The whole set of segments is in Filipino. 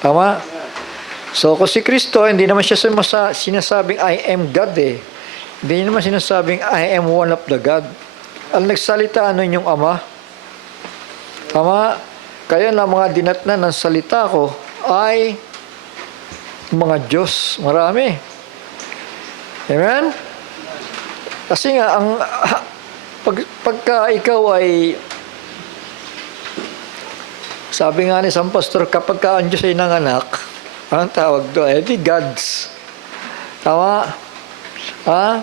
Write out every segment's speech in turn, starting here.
Tama? So, kung si Kristo, hindi naman siya sinasabing, I am God eh. Hindi naman sinasabing, I am one of the God. Ang nagsalita, ano yung Ama? Tama? Kaya na mga dinatnan ng salita ko ay mga Diyos. Marami. Amen? Kasi nga, pagka ikaw ay, sabi nga ni isang pastor, kapag ka ang Diyos ay nanganak, anong tawag doon? Eh, di gods. Tama? Ha?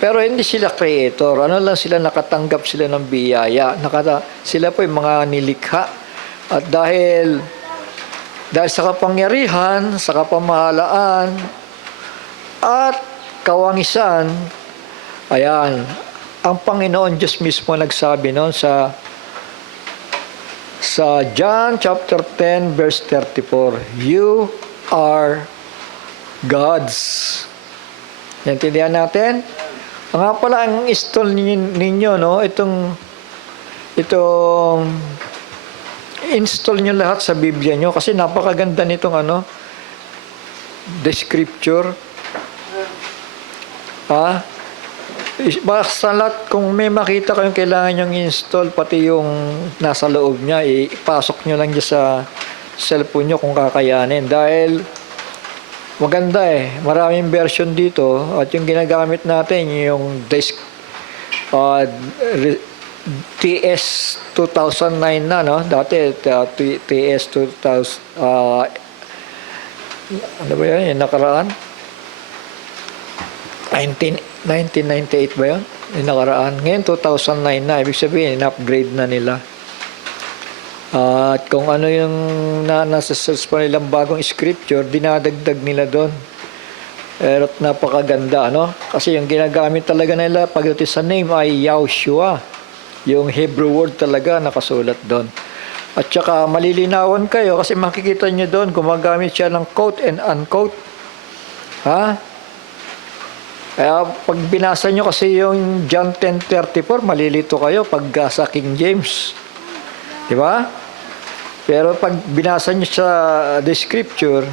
Pero hindi sila creator. Ano lang sila, nakatanggap sila ng biyaya. Sila po yung mga nilikha. At dahil sa kapangyarihan, sa kapamahalaan, at kawangisan, ayan, ang Panginoon Diyos mismo nagsabi noon sa John chapter 10 verse 34, you are gods. Naintindihan natin? Nga pala ang install ninyo, no? Itong install nyo lahat sa Biblia nyo kasi napakaganda nitong the scripture. Ha? Basta lahat, kung may makita kayong kailangan nyong install, pati yung nasa loob niya, ipasok nyo lang dyan sa cellphone nyo kung kakayanin. Dahil maganda eh. Maraming version dito. At yung ginagamit natin, yung TS 2009 na, no? Dati, TS 2000, ano ba yan? Yung nakaraan? 1998 ba yun? Yung nakaraan. Ngayon, 2009 na. Ibig sabihin, in-upgrade na nila. At kung ano yung nasa search pa nilang bagong scripture, dinadagdag nila doon. Pero napakaganda, ano? Kasi yung ginagamit talaga nila pagdating sa name ay Yahushua. Yung Hebrew word talaga nakasulat doon. At saka malilinawan kayo kasi makikita nyo doon gumagamit siya ng quote and unquote. Ha? Kaya pag binasa nyo kasi yung John 10:34, malilito kayo pag sa King James. Di ba? Pero pag binasa nyo sa the scripture,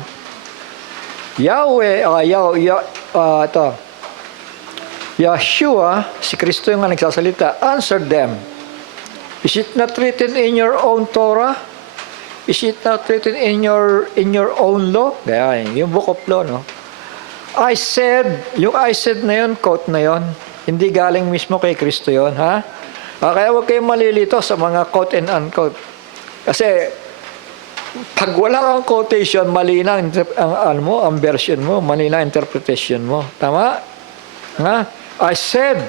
Yahshua, si Kristo yung nagsasalita, answer them. Is it not written in your own Torah? Is it not written in your own law? Kaya yung book of law, no? I said, yung I said na yun, quote na yun, hindi galing mismo kay Kristo yun, ha? Kaya huwag kayong malilito sa mga quote and unquote. Kasi, pag wala kang quotation, mali na ang version mo, mali na interpretation mo. Tama? Ha? I said,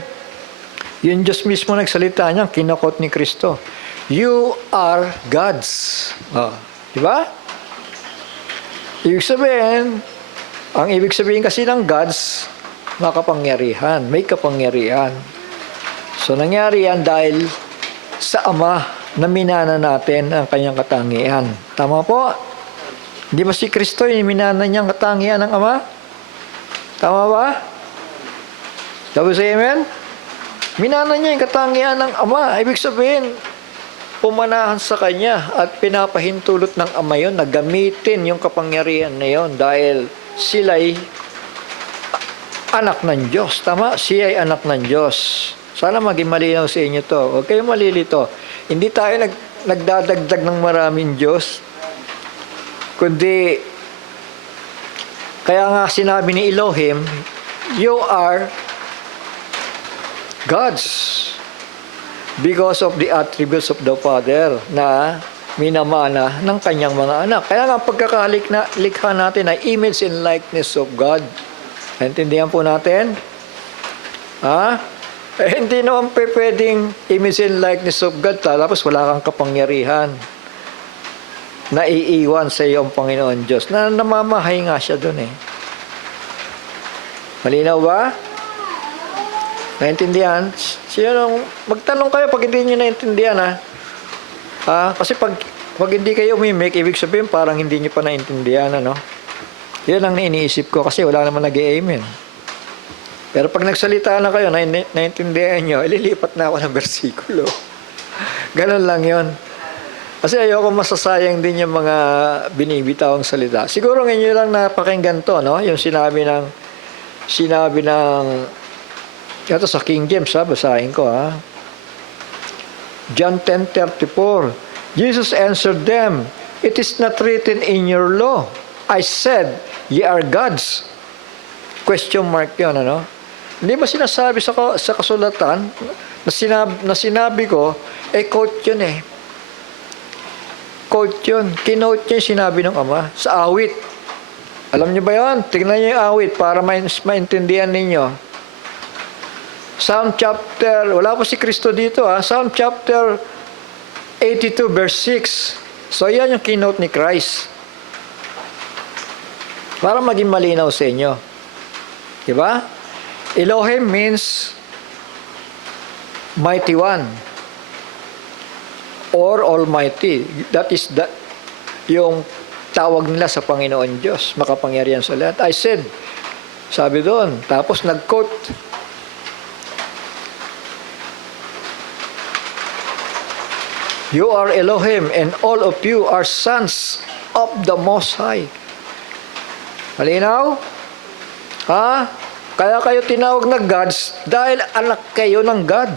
yun Diyos mismo nagsalita niya, kinakot ni Kristo. You are gods. Di ba? Ibig sabihin, ang ibig sabihin kasi ng gods, makapangyarihan, may kapangyarihan. So, nangyari yan dahil sa Ama na minana natin ang kanyang katangian. Tama po? Hindi ba si Kristo yung minana niyang katangian ng Ama? Tama ba? Sabi sa amen? Minana niya yung katangian ng Ama. Ibig sabihin, pumanahan sa Kanya at pinapahintulot ng Ama yun na gamitin yung kapangyarihan na yun dahil sila'y anak ng Diyos. Tama? Siya ay anak ng Diyos. Sana maging malinaw sa inyo to. Huwag kayong malilito. Hindi tayo nagdadagdag ng maraming Diyos. Kundi, kaya nga sinabi ni Elohim, you are gods because of the attributes of the Father na minamana ng kanyang mga anak. Kaya nga pagkakalikha natin ay image and likeness of God. Naintindihan po natin? Hindi naman pwedeng image and likeness of God tapos wala kang kapangyarihan. Naiiwan sa iyo ang Panginoon Diyos. Namamahay nga siya doon eh. Malinaw ba? Naintindihan? Magtanong kayo pag hindi nyo naintindihan kasi pag hindi kayo umimik, ibig sabihin parang hindi nyo pa naintindihan, ano? Yan ang iniisip ko kasi wala naman nag-i-amen. Pero pag nagsalita na kayo, naintindihan nyo, ililipat na ako ng bersikulo. Ganun lang yon. Kasi ayoko masasayang din yung mga binibitawang salita. Siguro ngayon nyo lang napakinggan to, no? Yung sinabi ng, ito sa King James, ha? Basahin ko, ha? John 10:34. Jesus answered them, "It is not written in your law. I said, ye are gods." Question mark yun, ano? Hindi ba sinasabi sa kasulatan na sinabi ko, quote yun eh. Quote yun. Kinote niya yung sinabi ng Ama sa awit. Alam niyo ba yun? Tingnan niyo yung awit para maintindihan ninyo. Psalm chapter, wala pa si Kristo dito ha. Psalm chapter 82 verse 6. So yan yung kinote ni Christ. Para maging malinaw sa inyo. Diba? Elohim means mighty one. Or Almighty. That is yung tawag nila sa Panginoon Diyos. Makapangyarihan sa lahat. I said, sabi doon. Tapos nag-quote. You are Elohim and all of you are sons of the Most High. Malinaw? Ha? Kaya kayo tinawag na gods dahil anak kayo ng God.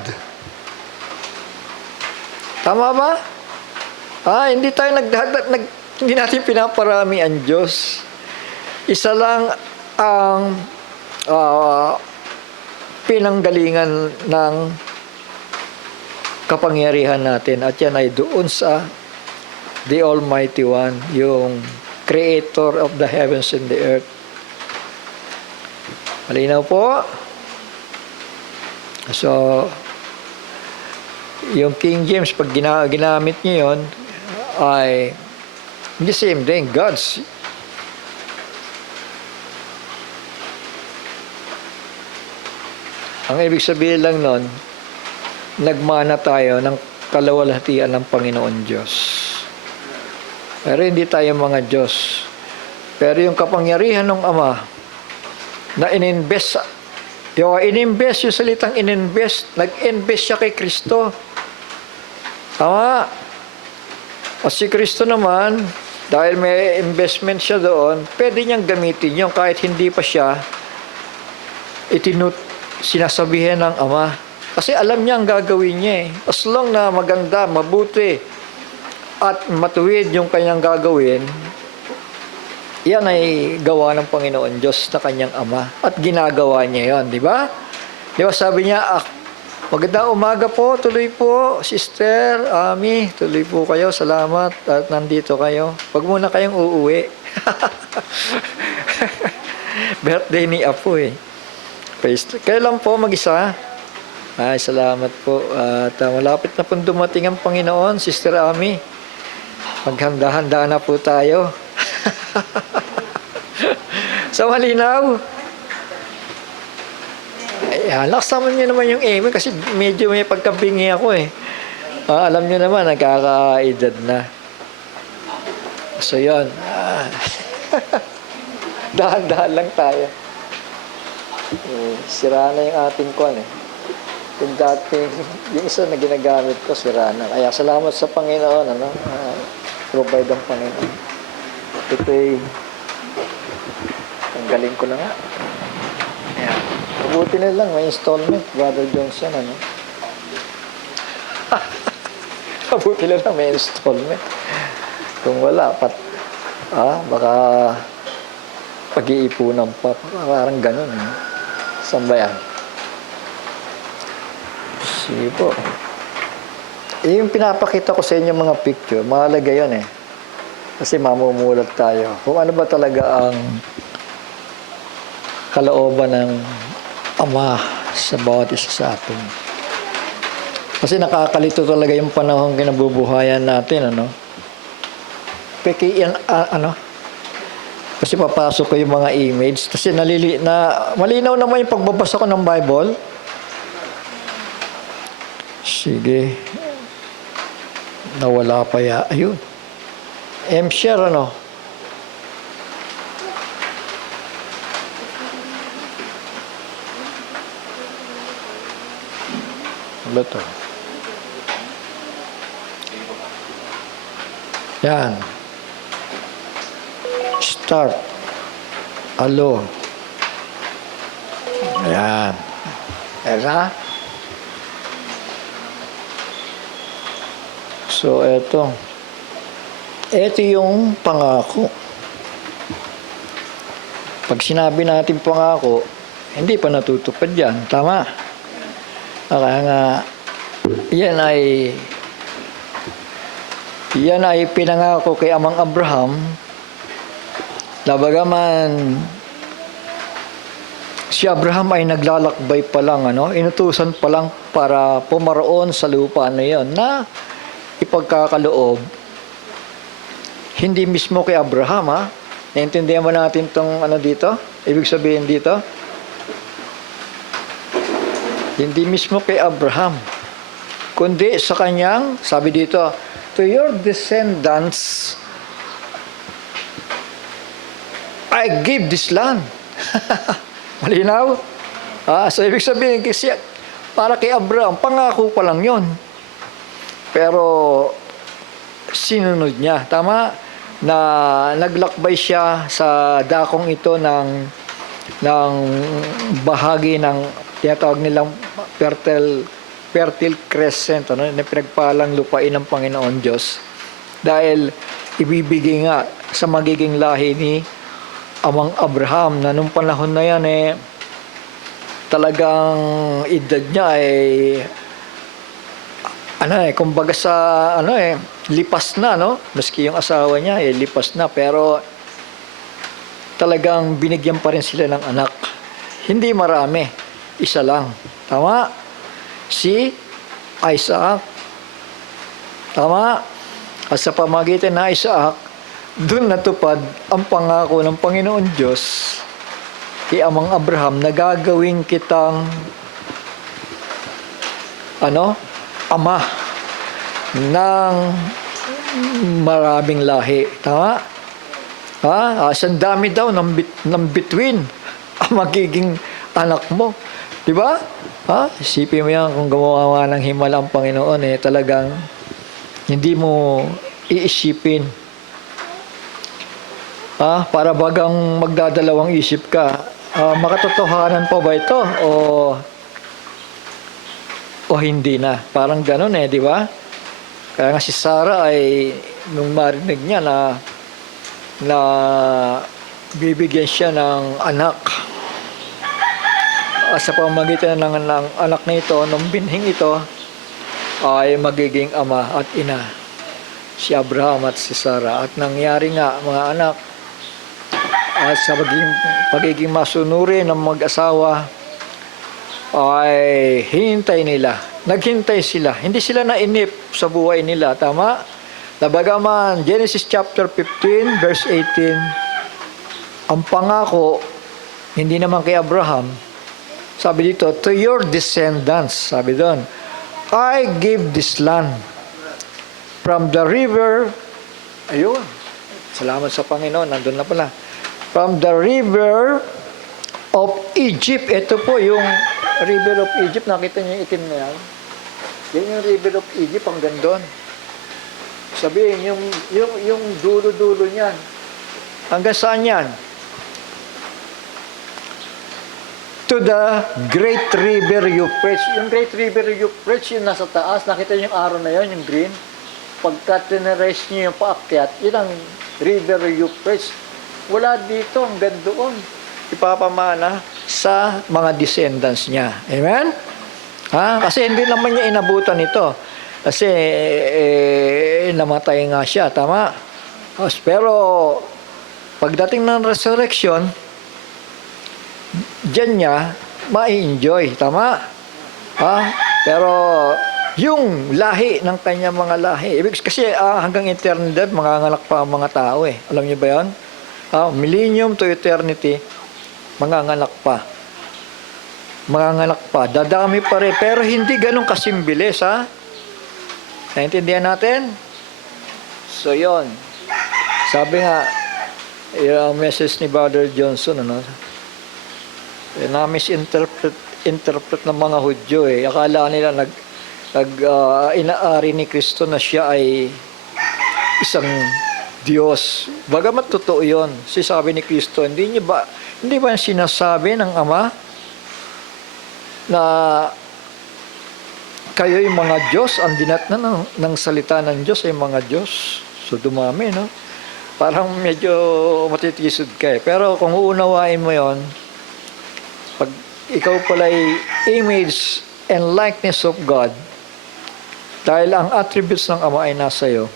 Tama ba? Hindi tayo hindi natin pinaparami ang Diyos. Isa lang ang pinanggalingan ng kapangyarihan natin at yan ay doon sa the Almighty One, yung Creator of the heavens and the earth. Malinaw po? So, yung King James, pag ginamit niyo yun, ay the same thing, gods. Ang ibig sabihin lang nun, nagmana tayo ng kalawalhatian ng Panginoon Diyos. Pero hindi tayo mga Diyos. Pero yung kapangyarihan ng Ama na ininvest yung salitang ininvest, nag-invest siya kay Kristo. Tama. At si Kristo naman, dahil may investment siya doon, pwede niyang gamitin yun kahit hindi pa siya sinasabihin ng Ama. Kasi alam niya ang gagawin niya eh. As long na maganda, mabuti, at matuwid yung kanyang gagawin, yan ay gawa ng Panginoon Diyos na kanyang Ama. At ginagawa niya yon, di ba? Di ba sabi niya, magandang umaga po, tuloy po, Sister Ami, tuloy po kayo, salamat at nandito kayo. Huwag muna kayong uuwi. Birthday ni Apo eh. Kailan po mag-isa? Ay, salamat po. At malapit na pong dumating ang Panginoon, Sister Ami. Maghanda-handa na po tayo. Sa malinaw. Ayan, laksaman nyo naman yung aim kasi medyo may pagkabingi ako eh. Alam nyo naman, nagkakaedad na. So yun. Dahan-dahan lang tayo. Sira na yung ating kwan eh. Yung dating, yung isa na ginagamit ko, sira na. Kaya salamat sa Panginoon, ano? Provide ang Panginoon. Ito'y ang galing ko na nga. Ayan. Mabuti na lang, may installment, Brother Johnson, ano? Mabuti na lang, may installment. Kung wala, baka pag-iipunan pa. Parang ganun, eh. Saan ba yan? Sige po. Yung pinapakita ko sa inyo mga picture, mahalaga yun eh. Kasi mamumulat tayo. Kung ano ba talaga ang kalooban ng Ama sa bawat isa sa atin. Kasi nakakalito talaga yung panahon kinabubuhayan natin, ano? Kasi papasok ko yung mga emails. Kasi malinaw naman yung pagbabasa ko ng Bible. Sige. Nawala pa ya. Ayun. M-share, ano? Ano to? Yan. Start. Alone. Ayan. Ayan na. So, eto. Ito yung pangako. Pag sinabi natin pangako, hindi pa natutupad yan. Tama? Kaya nga, yan ay pinangako kay Amang Abraham na bagaman si Abraham ay naglalakbay pa lang, inutusan pa lang para pumaroon sa lupa na yon na ipagkakaloob. Hindi mismo kay Abraham, ha? Naintindihan ba natin itong dito? Ibig sabihin dito? Hindi mismo kay Abraham, kundi sa kanyang, sabi dito, to your descendants, I give this land. Malinaw? So ibig sabihin, kasi para kay Abraham, pangako pa lang yon. Pero, sinunod niya. Tama? Na naglakbay siya sa dakong ito ng bahagi ng tinatawag nilang fertile crescent, na pinagpalang lupain ng Panginoon Diyos. Dahil ibibigay nga sa magiging lahi ni Amang Abraham na nung panahon na yan talagang edad niya kumbaga sa lipas na, maski yung asawa niya lipas na, pero talagang binigyan pa rin sila ng anak. Hindi marami, isa lang. Tama? Si Isaac. Tama? At sa pamagitan na Isaac, doon natupad ang pangako ng Panginoon Diyos kay Amang Abraham na gagawin kitang ama ng maraming lahi. Tama? Ang dami daw ng between ang magiging anak mo. Diba? Isipin mo yan, kung gumawa ng himala ang Panginoon, talagang hindi mo iisipin. Para bagang magdadalawang isip ka, makatotohanan pa ba ito? O hindi na. Parang ganun di ba? Kaya nga si Sarah ay, nung marinig niya na bibigyan siya ng anak, sa pamamagitan ng anak na ito, ng binhing ito, ay magiging ama at ina, si Abraham at si Sarah. At nangyari nga, mga anak, at sa pagiging masunuri ng mag-asawa, ay hintay nila. Naghintay sila. Hindi sila nainip sa buhay nila. Tama? Bagaman, Genesis chapter 15, verse 18, ang pangako, hindi naman kay Abraham, sabi dito, to your descendants, sabi doon, I give this land from the river, ayun, salamat sa Panginoon, nandun na pala, from the river of Egypt. Ito po yung river of Egypt. Nakita niyo yung itim na yan? Yan yung river of Egypt, hanggang doon. Sabihin, yung dulo-dulo niyan. Hanggang saan yan? To the great river Euphrates. Yung great river Euphrates, yung nasa taas. Nakita niyo yung araw na yon, yung green? Pagka tinerace niyo yung paakyat, yun ang river Euphrates. Wala dito, hanggang doon. Ipapamana sa mga descendants niya. Amen? Kasi hindi naman niya inabutan ito. Kasi namatay nga siya. Tama? Pero pagdating ng resurrection, diyan niya ma-enjoy. Tama? Pero yung lahi ng kanya mga lahi. Kasi hanggang eternidad, manganganak pa ang mga tao Alam niyo ba yan? Millennium to eternity, manganganak pa. Manganganak pa. Dadami pa rin. Pero hindi ganun kasimbilis, Naintindihan natin? So, yon. Sabi nga, yung message ni Brother Johnson, na-misinterpret ng mga Hudyo, Akala nila inaari ni Kristo na siya ay isang Diyos. Bagamat totoo yun, sabi ni Kristo, hindi ba sinasabi ng Ama na kayo yung mga Diyos, ang dinatnan ng salita ng Diyos ay mga Diyos. So dumami, no? Parang medyo matitisod ka eh. Pero kung uunawain mo yon, pag ikaw pala'y image and likeness of God, dahil ang attributes ng Ama ay nasa iyo,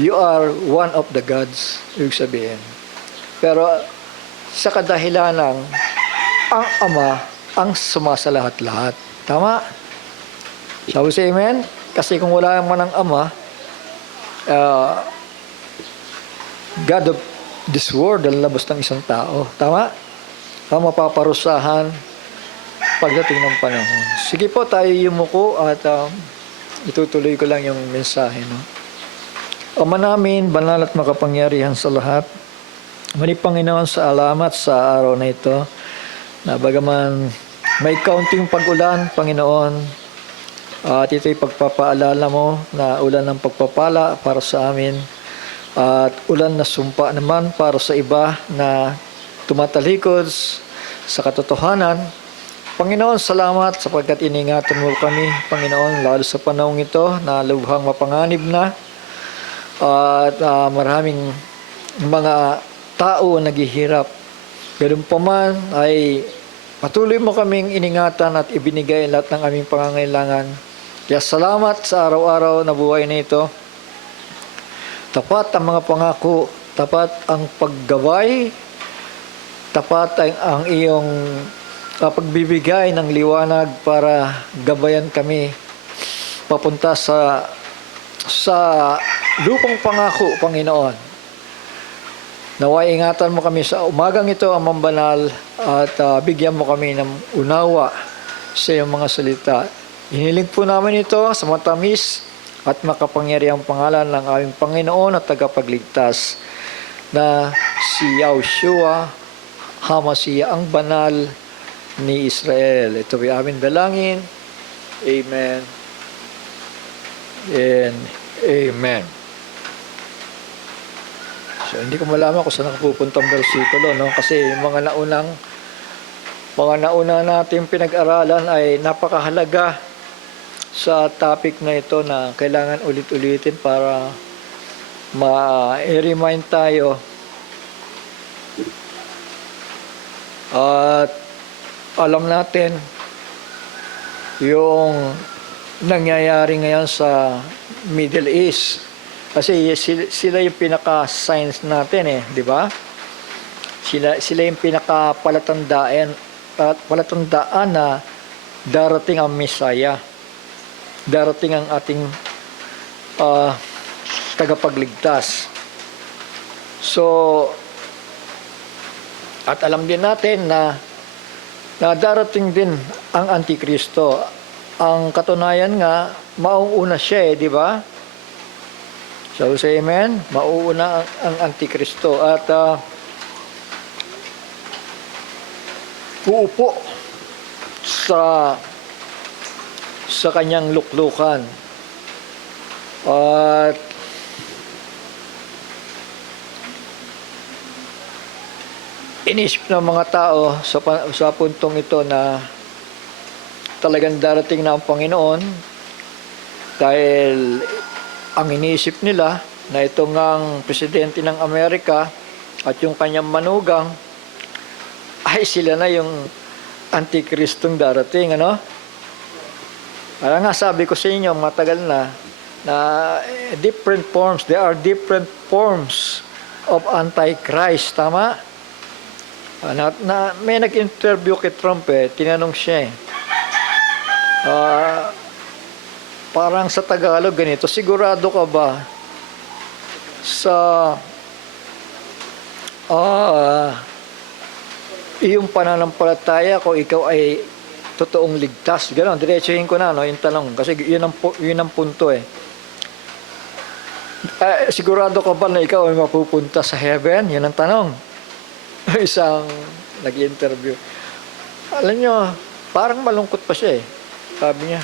you are one of the gods, ibig sabihin. Pero sa kadahilan ng ang Ama ang sumasalahat-lahat. Tama? Sabi sa amen? Kasi kung wala man ang Ama, God of this world ang labas ng isang tao. Tama? Ang mapaparusahan pagdating ng panahon. Sige po, tayo yumuko at itutuloy ko lang yung mensahe. No? Ama namin, banal at makapangyarihan sa lahat, muli Panginoon, sa alamat sa araw na ito, na bagaman may kaunting pag-ulan, Panginoon, at ito'y pagpapaalala mo na ulan ng pagpapala para sa amin, at ulan na sumpa naman para sa iba na tumatalikod sa katotohanan. Panginoon, salamat sapagkat iningatan mo kami, Panginoon, lalo sa panahong ito na lubhang mapanganib na at maraming mga tao naghihirap. Ganun pa man ay patuloy mo kaming iningatan at ibinigay lahat ng aming pangangailangan. Kaya salamat sa araw-araw na buhay na ito. Tapat ang mga pangako, tapat ang paggabay, tapat ang iyong pagbibigay ng liwanag para gabayan kami papunta sa lupang pangako, Panginoon. Naway ingatan mo kami sa umagang ito, Amang Banal, at bigyan mo kami ng unawa sa iyong mga salita. Hiniling po namin ito sa matamis at makapangyarihang pangalan ng aming Panginoon at tagapagligtas na si Yahushua HaMashiach, ang banal ni Israel. Ito ay aming dalangin. Amen and amen. So, hindi ko malaman kung saan nakapupunta ang versikulo, no? Kasi yung mga nauna natin pinag-aralan ay napakahalaga sa topic na ito na kailangan ulit-ulitin para ma-remind tayo. At alam natin yung nangyayari ngayon sa Middle East. Kasi sila yung pinaka-science natin eh, di ba? Sila yung palatandaan na darating ang Messiah. Darating ang ating tagapagligtas. So, at alam din natin na darating din ang Antikristo. Ang katunayan nga, mauuna siya di ba? So, say amen? Mauuna ang Antikristo at uupo sa kanyang luklukan. At inisip ng mga tao sa puntong ito na talagang darating na ang Panginoon dahil ang iniisip nila na ito ngang presidente ng Amerika at yung kanyang manugang ay sila na yung Antikristong darating, ano? Kaya nga sabi ko sa inyo, matagal na different forms, there are different forms of Antichrist, tama? May nag-interview kay Trump tinanong siya parang sa Tagalog ganito, sigurado ka ba sa iyong pananampalataya ko ikaw ay totoong ligtas? Ganon, diretsuhin ko na yung tanong kasi yun ang punto sigurado ka ba na ikaw ay mapupunta sa heaven? Yun ang tanong. Isang nag-interview. Alam nyo, parang malungkot pa siya Sabi niya,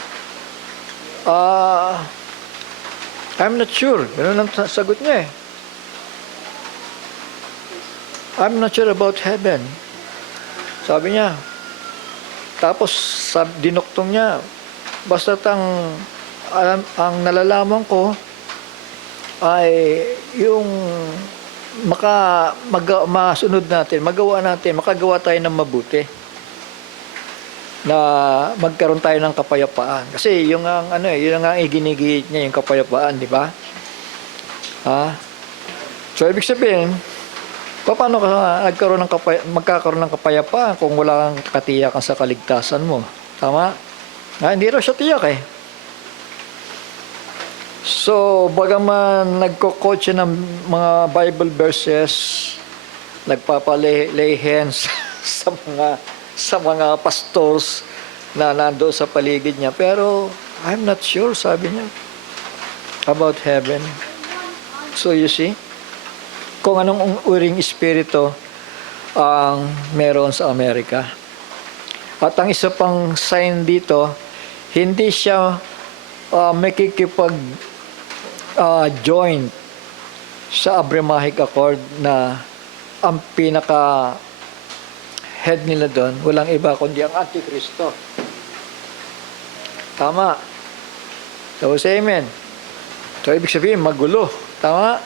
I'm not sure. Ganun ang sagot niya eh. I'm not sure about heaven. Sabi niya. Tapos, dinuktong niya, basta't ang nalalaman ko ay yung masunod natin, makagawa tayo ng mabuti. Na magkaroon tayo ng kapayapaan. Kasi yun ang iginigit niya, yung kapayapaan, di ba? So, ibig sabihin, paano ka magkakaroon ng kapayapaan kung wala kang katiyakan sa kaligtasan mo? Tama? Hindi raw siya tiyak eh. So, bagaman nagko-quote siya ng mga Bible verses, nagpapalay hands sa mga pastors na nandoon sa paligid niya. Pero, I'm not sure, sabi niya, about heaven. So, you see, kung anong uring espiritu ang meron sa Amerika. At ang isa pang sign dito, hindi siya makikipag-join sa Abrahamic Accord na ang pinaka-head nila doon, walang iba kundi ang Antikristo. Tama. So, say amen. So, ibig sabihin, magulo. Tama?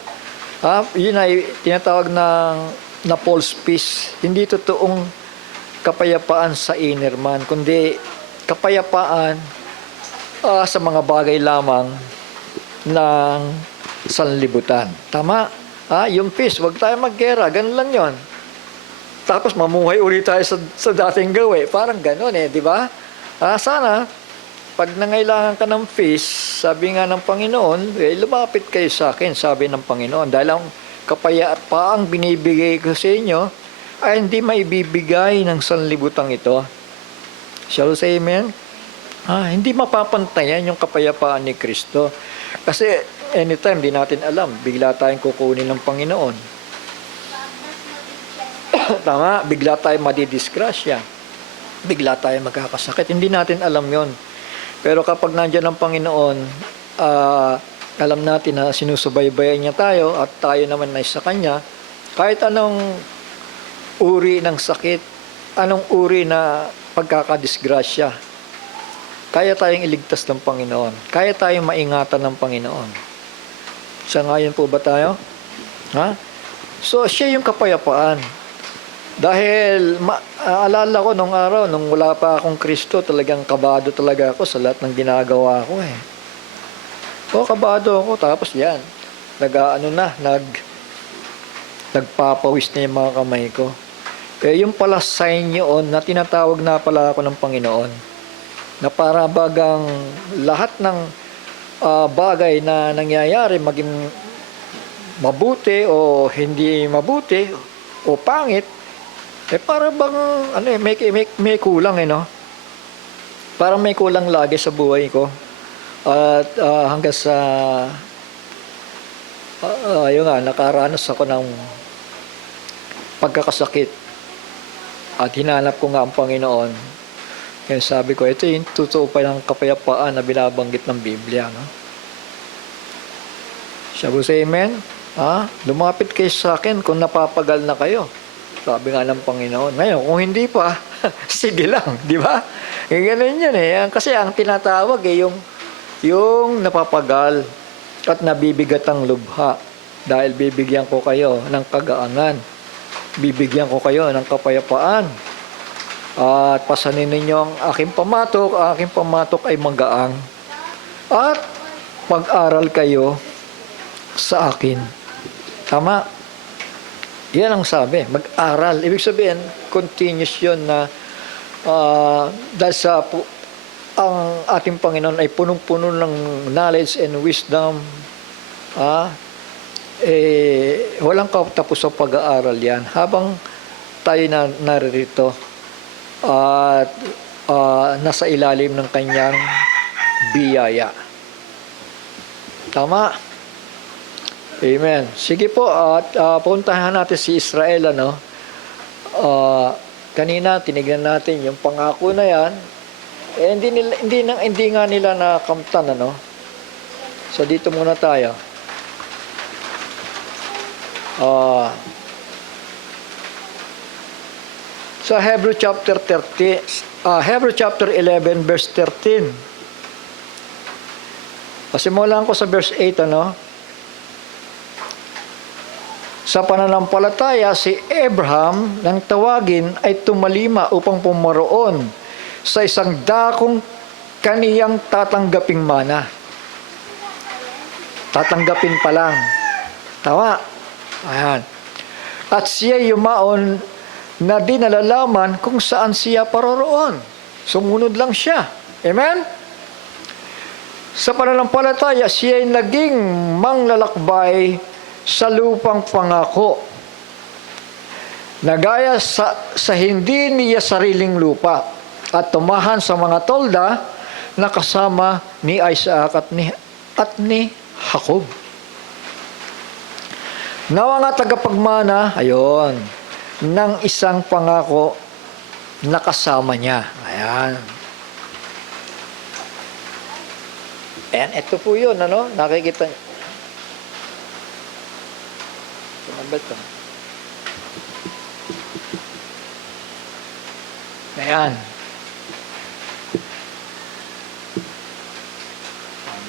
Yun ay tinatawag na false peace. Hindi totoong kapayapaan sa inner man, kundi kapayapaan sa mga bagay lamang ng sanlibutan. Tama? Yung peace, wag tayo maggera, ganun lang yon. Tapos mamuhay ulit tayo sa dating gawi. Parang ganun eh, di ba? Sana, pag nangailangan ka ng peace, sabi nga ng Panginoon, lumapit kayo sa akin, sabi ng Panginoon. Dahil ang kapayapaang binibigay ko sa inyo, ay hindi maibibigay ng sanlibutang ito. Shall we say amen? Hindi mapapantayan yung kapayapaan ni Kristo. Kasi anytime, di natin alam, bigla tayong kukunin ng Panginoon. Tama, bigla tayong madidisgrasya. Bigla tayong magkakasakit. Hindi natin alam yon. Pero kapag nandiyan ang Panginoon, alam natin na sinusubaybayan niya tayo at tayo naman ay sa Kanya, kahit anong uri ng sakit, anong uri na pagkakadisgrasya, kaya tayong iligtas ng Panginoon. Kaya tayong maingatan ng Panginoon. Sa ngayon po ba tayo? So, siya yung kapayapaan. Dahil, alala ko nung araw, nung wala pa akong Kristo, talagang kabado talaga ako sa lahat ng ginagawa ko eh. Kabado ako, tapos yan. Nagpapawis na yung mga kamay ko. Yung pala sign yun na tinatawag na pala ako ng Panginoon. Na para bagang lahat ng bagay na nangyayari, maging mabuti o hindi mabuti o pangit, para bang may kulang no? Parang may kulang lagi sa buhay ko. At hanggang sa nakaranas ako ng pagkakasakit at hinanap ko nga ang Panginoon. Kaya sabi ko, ito yung totoo pa ng kapayapaan na binabanggit ng Biblia, no? Shall we say amen? Lumapit kayo sa akin kung napapagal na kayo. Sabi nga ng Panginoon. Ngayon, kung hindi pa, sige lang, di ba? Ganun yan eh. Kasi ang tinatawag yung napapagal at nabibigat ang lubha. Dahil bibigyan ko kayo ng kagaangan. Bibigyan ko kayo ng kapayapaan. At pasanin ninyo ang aking pamatok ay magaang. At mag-aral kayo sa akin. Tama? Yan ang sabi, mag-aral. Ibig sabihin, continuous yun na dahil sa ang ating Panginoon ay punong-puno ng knowledge and wisdom. Walang katapos sa pag-aaral yan. Habang tayo naririto at nasa ilalim ng kanyang biyaya. Tama? Amen. Sige po, at puntahan natin si Israel, kanina tinignan natin yung pangako na yan. Hindi nga nila nakamtan, So, dito muna tayo. Sa Hebrew chapter 11 verse 13. Pasimulan ko sa verse 8, ano? Sa pananampalataya, si Abraham nang tawagin ay tumalima upang pumaroon sa isang dakong kaniyang tatanggaping mana. Tatanggapin pa lang. Tama? Ayan. At siya yumaon na di nalalaman kung saan siya paroroon. Sumunod lang siya. Amen? Sa pananampalataya, siya ay naging manglalakbay sa lupang pangako. Nagaya sa hindi niya sariling lupa at tumahan sa mga tolda na kasama ni Isaac at ni Jacob. Nawa nga tagapagmana, ayon, ng isang pangako na kasama niya. Ayan. Ayan, ito po yun, ano? Nakikita niyo. Ano ba ito? Ayan.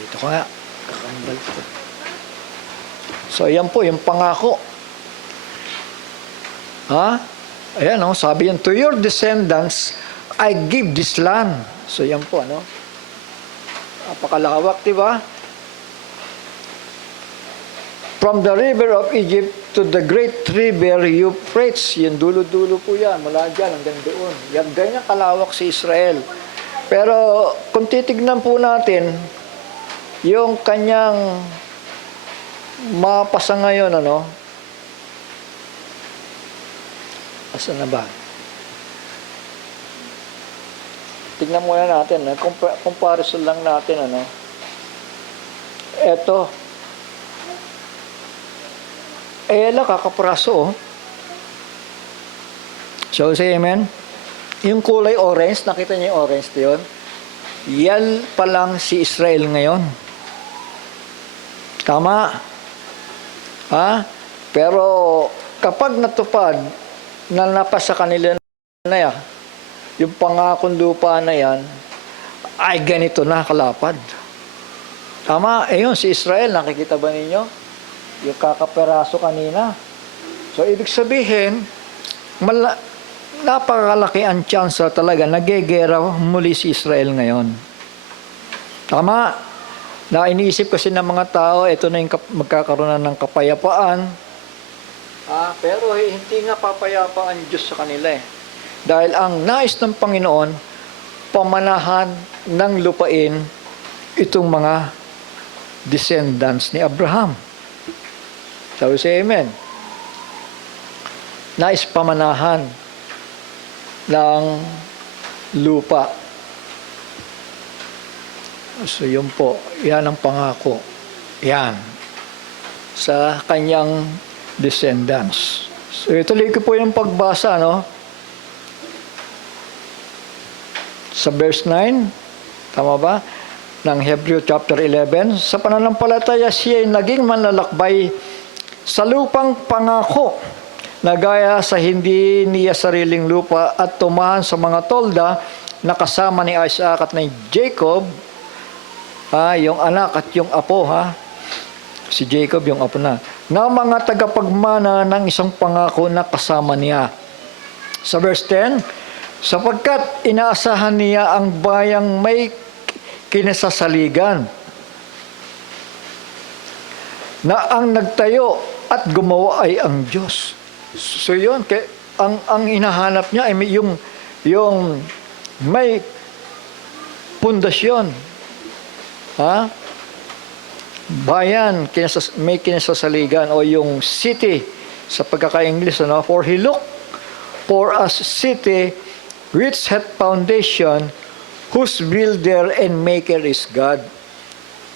Dito ko nga. Kakambal ko. So, ayan po, yung pangako. Ha? Ayan, no? Sabi yan, to your descendants, I give this land. So, yan po, ano? Napakalawak, di ba? From the river of Egypt to the great river Euphrates. Yung dulo-dulo po yan. Mula dyan hanggang doon. Yan, ganyan kalawak si Israel. Pero, kung titignan po natin, yung kanyang mapasa ngayon, ano? Asan na ba? Tignan muna natin, comparison lang natin, ano? Eto. Kakapraso, oh. So, say amen? Yung kulay orange, nakita niyo yung orange na yun? Yan pa lang si Israel ngayon. Tama? Ha? Pero kapag natupad na napasa kanila na yan, yung pangakong lupa na yan, ay ganito na kalapad. Tama? Yun, si Israel, nakikita ba ninyo? Yung kakaperaso kanina. So, ibig sabihin, napakalaki ang chance talaga, nagegera muli si Israel ngayon. Tama? Na iniisip kasi ng mga tao, ito na yung magkakaroon ng kapayapaan. Pero hindi nga papayapa ang Diyos sa kanila eh. Dahil ang nais ng Panginoon, pamanahan ng lupain itong mga descendants ni Abraham. Sabi si amen. Nais pamanahan ng lupa. So yun po, yan ang pangako. Yan. Sa kanyang descendants. So ituloy ko po yung pagbasa, no? Sa verse 9, tama ba? Ng Hebrew chapter 11, sa pananampalataya siya ay naging manlalakbay sa lupang pangako, na gaya sa hindi niya sariling lupa at tumahan sa mga tolda na kasama ni Isaac at ni Jacob, yung anak at yung apo, si Jacob yung apo na mga tagapagmana ng isang pangako na kasama niya. Sa verse 10, sapagkat inaasahan niya ang bayang may kinasasaligan, na ang nagtayo at gumawa ay ang Diyos. So yun, ang hinahanap niya ay yung may pundasyon. Bayan, may kinasasaligan, o yung city sa pagkaka-English, ano? For he looked for a city which had foundation, whose builder and maker is God.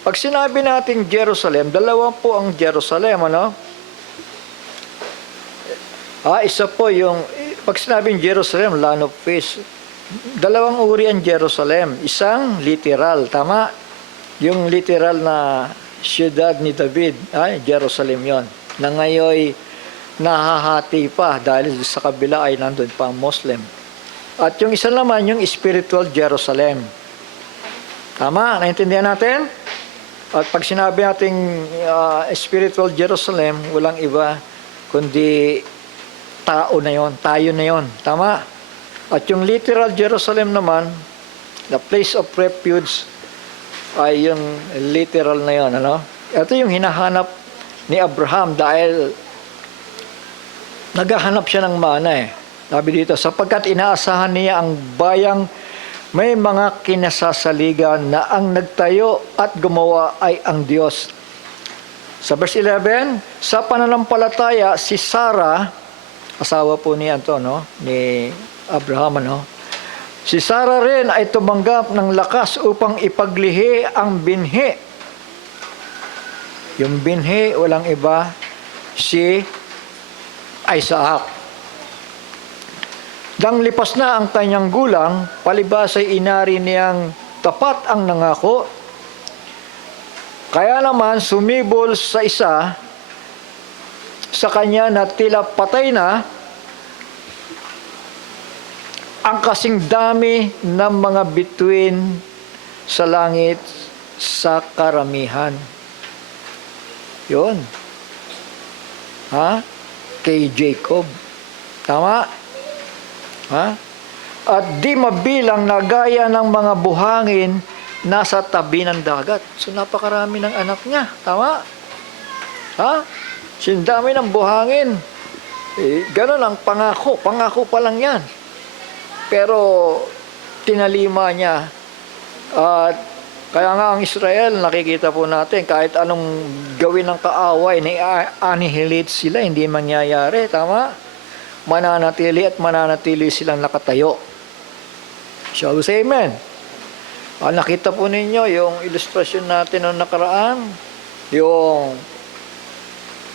Pag sinabi natin Jerusalem, dalawa po ang Jerusalem, ano? Isa po yung, pag sinabing Jerusalem, land of peace, dalawang uri ang Jerusalem. Isang literal, tama? Yung literal na siyudad ni David, ay Jerusalem yon, na ngayon nahahati pa dahil sa kabila ay nandun pa ang Muslim. At yung isa naman, yung spiritual Jerusalem. Tama? Naintindihan natin? At pag sinabi nating spiritual Jerusalem, walang iba kundi tao na yon, tayo na yon. Tama? At yung literal Jerusalem naman, the place of refuge, ay yung literal na yon. Ano? Ito yung hinahanap ni Abraham dahil naghahanap siya ng mana eh. Sabi dito, sapagkat inaasahan niya ang bayang may mga kinasasaligan na ang nagtayo at gumawa ay ang Diyos. Sa verse 11, sa pananampalataya, si Sarah, asawa po niya ito, no? Ni Abraham, no? Si Sarah rin ay tumanggap ng lakas upang ipaglihi ang binhi. Yung binhi, walang iba, si Isaac. Nang lipas na ang kanyang gulang, palibas ay inari niyang tapat ang nangako. Kaya naman sumibol sa isa sa kanya na tila patay na ang kasing dami ng mga bituin sa langit sa karamihan. Yun. Ha? Kay Jacob. Tama? Ha? At di mabilang na gaya ng mga buhangin nasa tabi ng dagat. So napakarami ng anak niya. Tama? Ha? Sindami ng buhangin. Ganun ang pangako. Pangako pa lang yan. Pero tinalima niya. At kaya nga ang Israel, nakikita po natin, kahit anong gawin ng kaaway, ni-annihilate sila, hindi mangyayari. Tama? Mananatili at mananatili silang nakatayo. Shall we say amen? Nakita po ninyo yung ilustrasyon natin noong nakaraan. Yung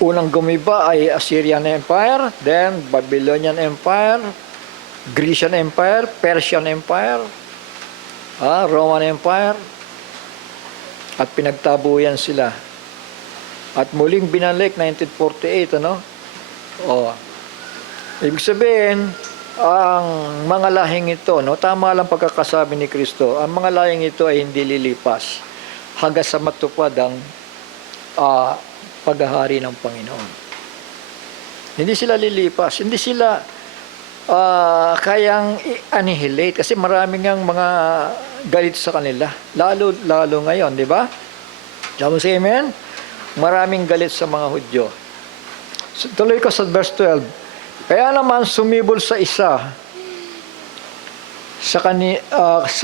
unang gumiba ay Assyrian Empire, then Babylonian Empire, Grecian Empire, Persian Empire, Roman Empire, at pinagtabuyan sila. At muling binalik 1948, ano? Ibig sabihin, ang mga lahing ito, no, tama lang pagkakasabi ni Kristo, ang mga lahing ito ay hindi lilipas hanggang sa matupad ang paghahari ng Panginoon. Hindi sila lilipas, hindi sila kayang i-annihilate kasi maraming ang mga galit sa kanila. Lalo ngayon, di ba? Sabi sa amen? Maraming galit sa mga Hudyo. So, tuloy ko sa verse 12. Kaya naman sumibol sa isa sa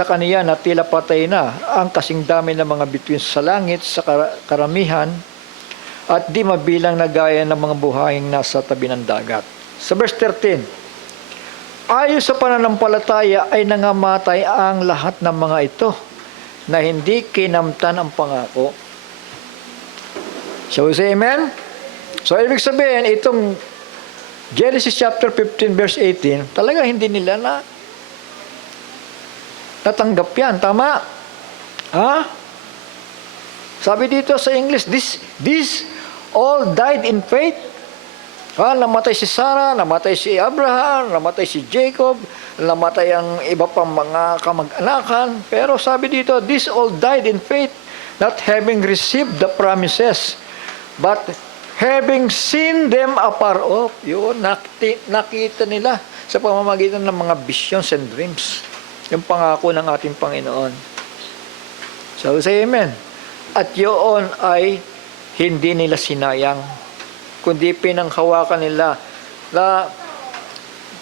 kaniya na tila patay na ang kasing dami ng mga bituin sa langit sa karamihan at di mabilang na gaya ng mga buhaying nasa tabi ng dagat. Sa verse 13, ayon sa pananampalataya ay nangamatay ang lahat ng mga ito na hindi kinamtan ang pangako. Shall we say amen? So, ibig sabihin, itong Genesis chapter 15 verse 18, talaga hindi nila natanggap yan. Tama? Ha? Sabi dito sa English, this all died in faith. Namatay si Sarah, namatay si Abraham, namatay si Jacob, namatay ang iba pang mga kamag-anakan. Pero sabi dito, this all died in faith, not having received the promises, but having seen them afar off. Yun, nakita nila sa pamamagitan ng mga visions and dreams. Yung pangako ng ating Panginoon. So, say amen. At yun ay hindi nila sinayang, kundi pinanghawakan nila na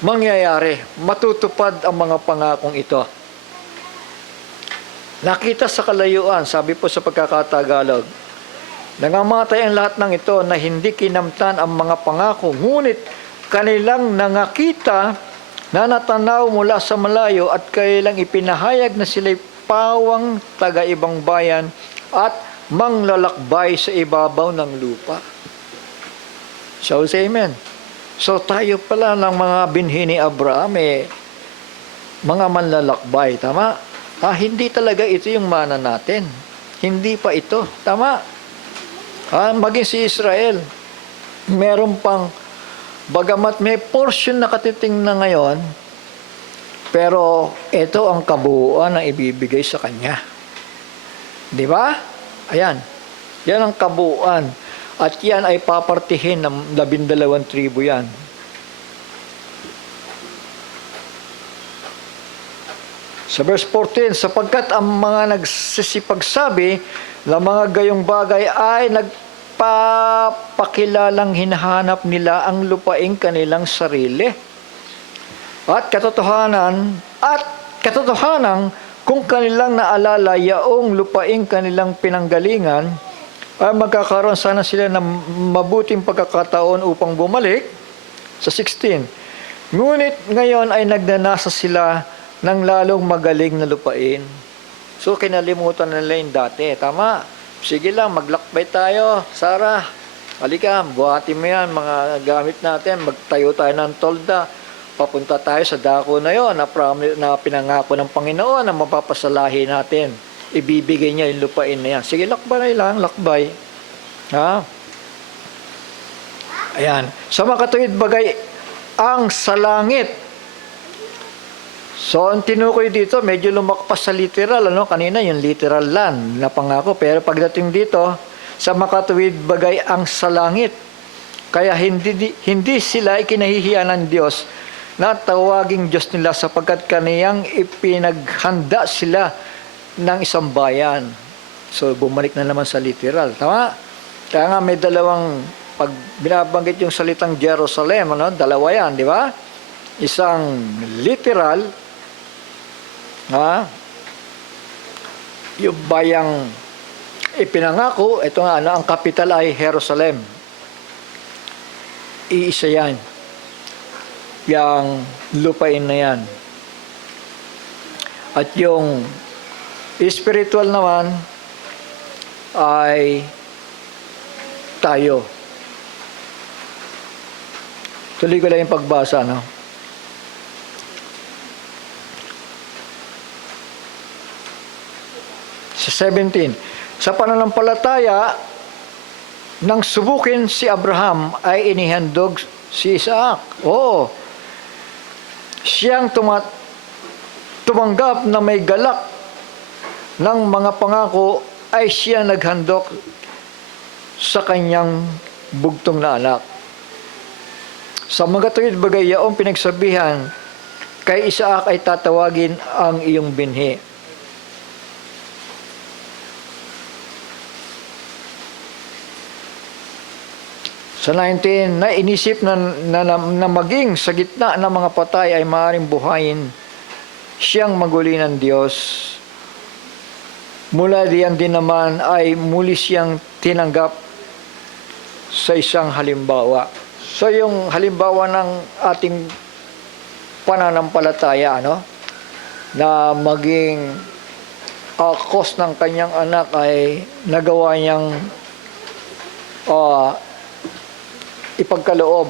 mangyayari, matutupad ang mga pangakong ito. Nakita sa kalayuan, sabi po sa pagkakatagalog, nangamatay ang lahat ng ito na hindi kinamtan ang mga pangako, ngunit kanilang nangakita na natanaw mula sa malayo at kailang ipinahayag na sila'y pawang taga-ibang bayan at manglalakbay sa ibabaw ng lupa. So, say amen. So, tayo pala ng mga binhi ni Abraham, mga manlalakbay, tama? Hindi talaga ito yung mana natin. Hindi pa ito, tama? Maging si Israel. Meron pang, bagamat may portion na katiting na ngayon, pero ito ang kabuuan na ibibigay sa kanya. Di ba? Ayan. Yan ang kabuuan. At yan ay papartihin ng 12 tribo yan. Sa verse 14, sapagkat ang mga nagsisipagsabi na mga gayong bagay ay nagpapakilalang hinahanap nila ang lupaing kanilang sarili. At katotohanan, kung kanilang naalala yaong lupaing kanilang pinanggalingan, ay magkakaroon sana sila ng mabuting pagkakataon upang bumalik. Sa 16, ngunit ngayon ay nagnanasa sila ng lalong magaling na lupain. So kinalimutan nila yung dati. Tama. Sige lang, maglakbay tayo. Sarah, halika, buhati mo yan, mga gamit natin. Magtayo tayo ng tolda. Papunta tayo sa dako na yon na pinangako ng Panginoon na mapapasalahi natin. Ibibigay niya yung lupain na yan. Sige, lakbay lang, lakbay. Ayan. Sa makatuwid bagay, ang sa langit. So, ang tinukoy dito, medyo lumakpas sa literal. Kanina, yung literal land na pangako. Pero pagdating dito, sa makatuwid bagay, ang sa langit. Kaya hindi sila ikinahihiya ng Diyos na tawaging Diyos nila sapagkat kaniyang ipinaghanda sila ng isang bayan. So, bumalik na naman sa literal. Tama? Kaya nga may dalawang, pag binabanggit yung salitang Jerusalem, dalawa yan, di ba? Isang literal, yung bayang ipinangako, ito nga, ang capital ay Jerusalem. Iisa yan. Yang lupain na yan. At yung spiritual naman ay tayo. Tuloy ko lang yung pagbasa, Sa 17, sa pananampalataya, nang subukin si Abraham ay inihandog si Isaac. Oo. Siyang tumanggap na may galak ng mga pangako ay siya naghandog sa kanyang bugtong na anak. Sa mga tuwid bagay yaong pinagsabihan, kay Isaac ay tatawagin ang iyong binhi. Sa 19, na inisip na maging sa gitna ng mga patay ay maaaring buhayin siyang maguli ng Diyos. Mula diyan din naman ay muli siyang tinanggap sa isang halimbawa. So yung halimbawa ng ating pananampalataya, na maging cause ng kanyang anak ay nagawa niyang ipagkaloob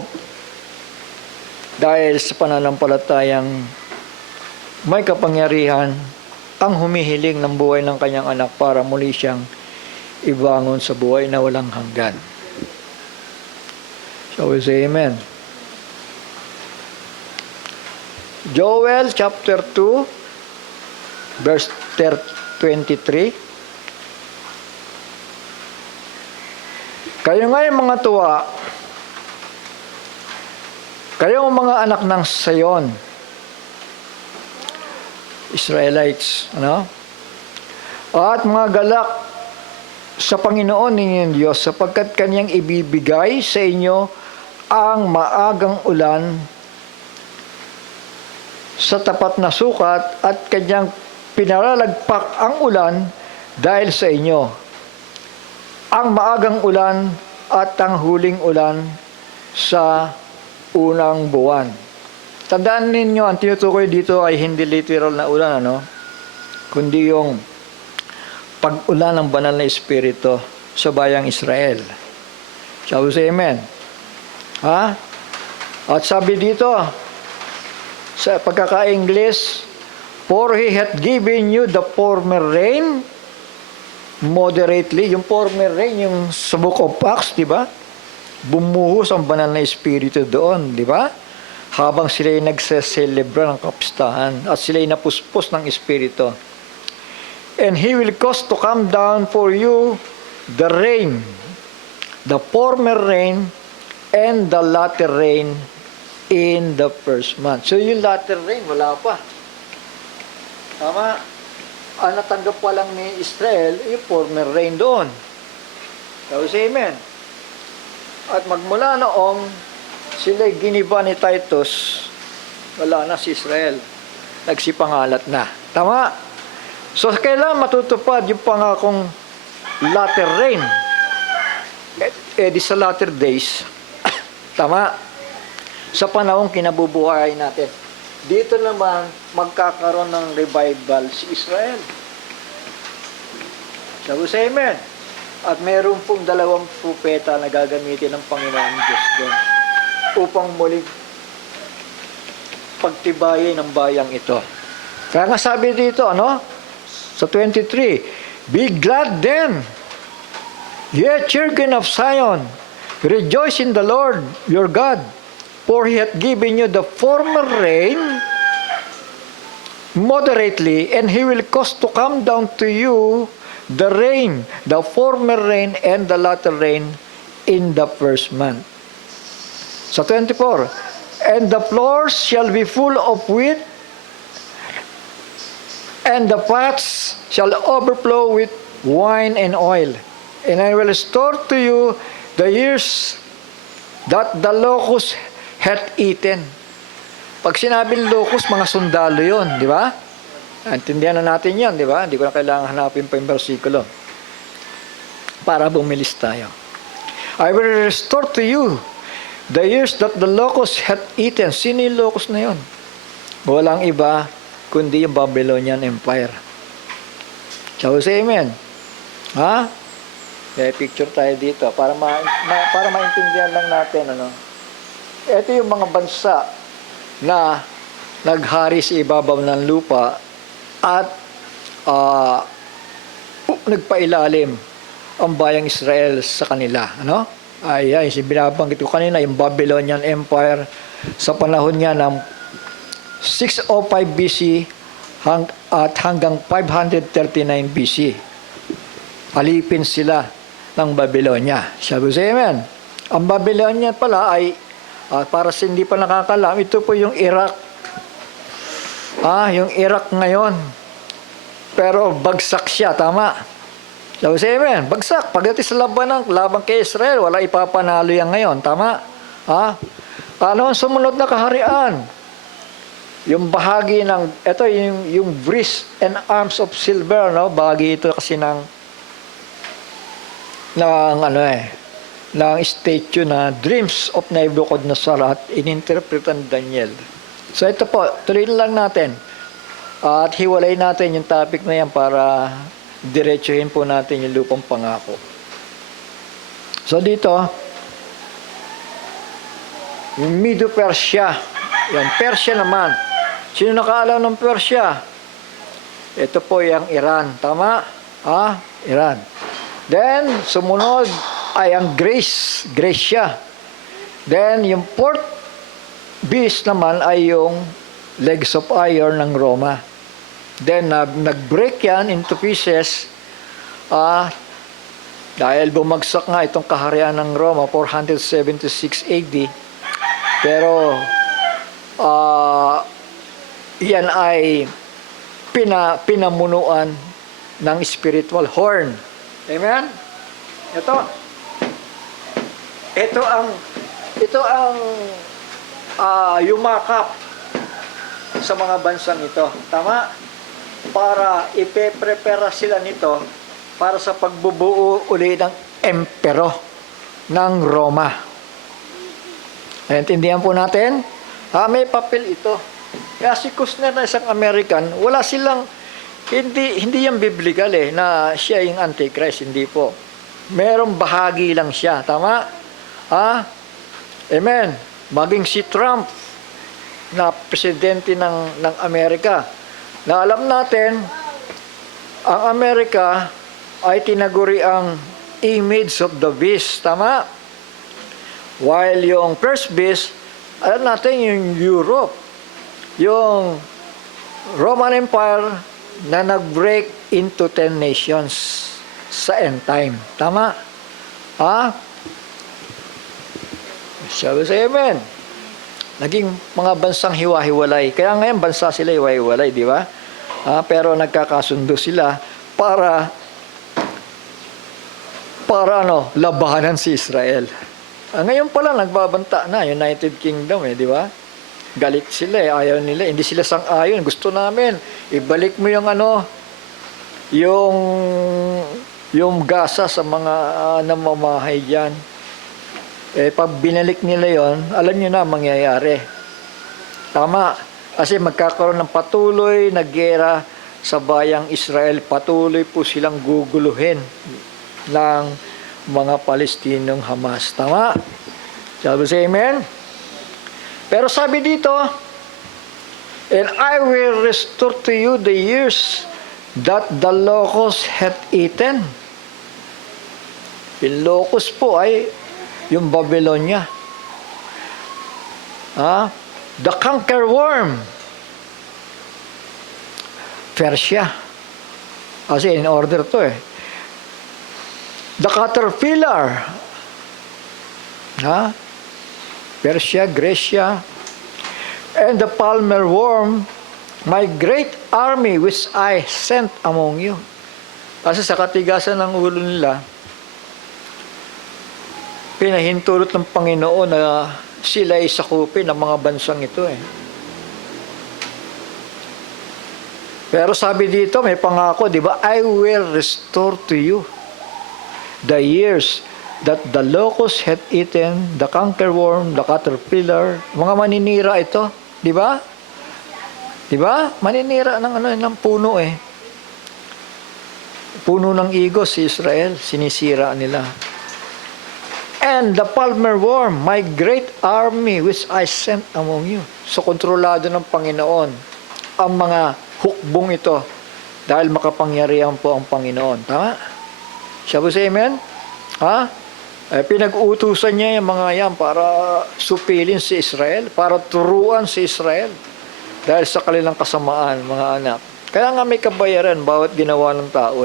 dahil sa pananampalatayang may kapangyarihan ang humihiling ng buhay ng kanyang anak para muli siyang ibangon sa buhay na walang hanggan. Shall we say amen? Joel chapter 2 verse 23. Kayo nga'y mga tuwa, kayong mga anak ng Sayon, Israelites, at mga galak sa Panginoon ninyong Diyos, sapagkat kanyang ibibigay sa inyo ang maagang ulan sa tapat na sukat at kanyang pinalalagpak ang ulan dahil sa inyo. Ang maagang ulan at ang huling ulan sa unang buwan. Tandaan ninyo, ang tinutukoy dito ay hindi literal na ulan, kundi yung pag-ulan ng banal na Espiritu sa bayang Israel. Shall we say amen? At sabi dito, sa pagkaka-English, for He hath given you the former rain moderately, yung former rain, yung sa Book of Acts, di ba? Bumuhos ang banal na espiritu doon, di ba? Habang sila'y nagseselebra ng kapistahan at sila'y napuspos ng espiritu. And He will cause to come down for you the rain, the former rain, and the latter rain in the first month. So yung latter rain, wala pa. Tama? Ang natanggap pa lang ni Israel, yung former rain doon. Tapos amen. At magmula noong sila'y giniba ni Titus, wala na si Israel. Nagsipangalat na. Tama? So kailan matutupad yung pangakong latter rain? Di sa latter days. Tama? Sa panahong kinabubuhay natin. Dito naman, magkakaroon ng revival si Israel. Sabi sa amen. At meron pong 2 propeta na gagamitin ng Panginoon Diyos doon upang muling pagtibayin ng bayang ito. Kaya nga sabi dito, sa 23, Be glad then, ye children of Zion, rejoice in the Lord your God, for He hath given you the former rain moderately, and He will cause to come down to you the rain, the former rain, and the latter rain in the first month. Sa 24, and the floors shall be full of wheat, and the pots shall overflow with wine and oil. And I will restore to you the years that the locust hath eaten. Pag sinabing locust, mga sundalo yon, di ba? Intindihan na natin yan, di ba? Hindi ko na kailangan hanapin pa yung versikulo para bumilis tayo. I will restore to you the years that the locust hath eaten. Sino yung locust na yon? Walang iba kundi yung Babylonian Empire. So, say amen. Ha? May picture tayo dito para maintindihan lang natin, Ito yung mga bansa na naghari sa ibabaw ng lupa at nagpailalim ang bayang Israel sa kanila. Ay, binabanggit ko kanina, yung Babylonian Empire sa panahon niya ng 605 BC at hanggang 539 BC. Alipin sila ng Babylonia. Sabi sa amen. Ang Babylonia pala ay, para sa hindi pa nakakalam, ito po yung Iraq. Yung Iraq ngayon. Pero bagsak siya, tama. Sabi sa amen, bagsak. Pagdating sa laban kay Israel, wala ipapanalo yan ngayon, tama. Ano ang sumunod na kaharian? Yung bahagi ng, ito yung wrist and arms of silver, bahagi ito kasi ng statue na Dreams of Nebuchadnezzar at ininterpretan Daniel. So ito po, tuloy lang natin. At hiwalay natin yung topic na yan para diretsuhin po natin yung lupang pangako. So dito, yung Medo-Persia. Yung Persia naman. Sino nakaalam ng Persia? Ito po yung Iran. Tama? Iran. Then, sumunod ay ang Gracia. Then, yung fourth beast naman ay yung legs of iron ng Roma. Then, nag-break yan into pieces dahil bumagsak nga itong kaharian ng Roma, 476 AD. Pero, yan ay pinamunuan ng spiritual horn. Amen? Ito ang yumakap sa mga bansang ito. Tama? Para ipe-prepare sila nito para sa pagbubuo uli ng empero ng Roma. Naintindihan po natin? May papel ito. Kaya si Kushner na isang American, wala silang, hindi yan biblical na siya yung Antichrist, hindi po. Merong bahagi lang siya, tama? Amen. Maging si Trump, na presidente ng Amerika, na alam natin, ang Amerika ay tinaguri ang image of the beast. Tama? While yung first beast, alam natin yung Europe, yung Roman Empire na nag-break into 10 nations sa end time. Tama? Ha? Sabi sa amen. Naging mga bansang hiwa-hiwalay. Kaya ngayon, bansa sila hiwa-hiwalay, di ba? Pero nagkakasundo sila para labanan si Israel. Ngayon pala, nagbabanta na, United Kingdom, di ba? Galit sila, ayaw nila. Hindi sila sang-ayon. Gusto namin, ibalik mo yung Gaza sa mga namamahay dyan. Pag binalik nila yon, alam nyo na mangyayari. Tama. Kasi magkakaroon ng patuloy na gera sa bayang Israel. Patuloy po silang guguluhin ng mga Palestinong Hamas. Tama? Sabi sa amen? Pero sabi dito, and I will restore to you the years that the locust hath eaten. Yung locust po ay yung Babylonia. The cankerworm, Persia. Kasi in order to The caterpillar, Persia, Gracia. And the palmer worm, my great army which I sent among you. Kasi sa katigasan ng ulo nila, pinahintulot ng Panginoon na sila ay sakupin ng mga bansang ito Pero sabi dito, may pangako, di ba? I will restore to you the years that the locust had eaten, the cankerworm, the caterpillar. Mga maninira ito, di ba? Di ba? Maninira ng puno Puno ng igos si Israel, sinisira nila. And the palmer worm, my great army which I sent among you. So kontrolado ng Panginoon ang mga hukbong ito dahil makapangyarihan po ang Panginoon. Tama? Sabi sa amen? Pinag-uutusan niya yung mga yan para supilin si Israel, para turuan si Israel dahil sa kanilang kasamaan, mga anak. Kaya nga may kabayaran bawat ginawa ng tao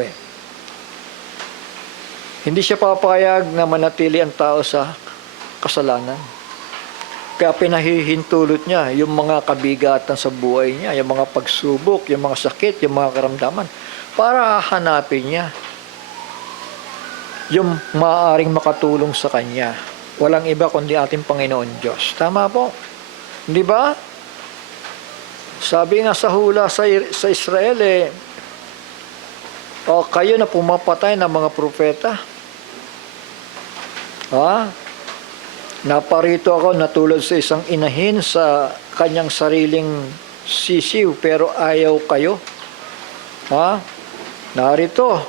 Hindi siya papayag na manatili ang tao sa kasalanan. Kaya pinahihintulot niya yung mga kabigatan sa buhay niya, yung mga pagsubok, yung mga sakit, yung mga karamdaman, para hanapin niya yung maaaring makatulong sa kanya. Walang iba kundi ating Panginoon Diyos. Tama po? Hindi ba? Sabi nga sa hula sa Israel kayo na pumapatay ng mga propeta. Naparito ako natulad sa isang inahin sa kanyang sariling sisiw, pero ayaw kayo. Narito,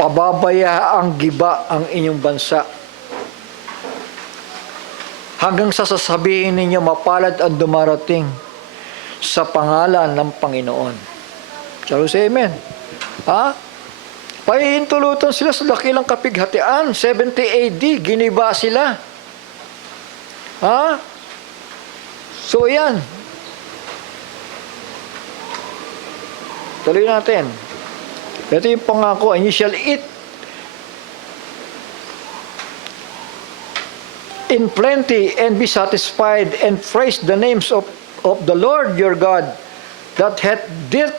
pababaya ang giba ang inyong bansa. Hanggang sa sasabihin ninyo, mapalad ang dumarating sa pangalan ng Panginoon. Sabi sa amen. Pahihintulutan sila sa dakilang kapighatian. 70 AD, giniba sila. So, yan. Tuloy natin. Ito yung pangako. And you shall eat in plenty and be satisfied and praise the names of the Lord your God that hath dealt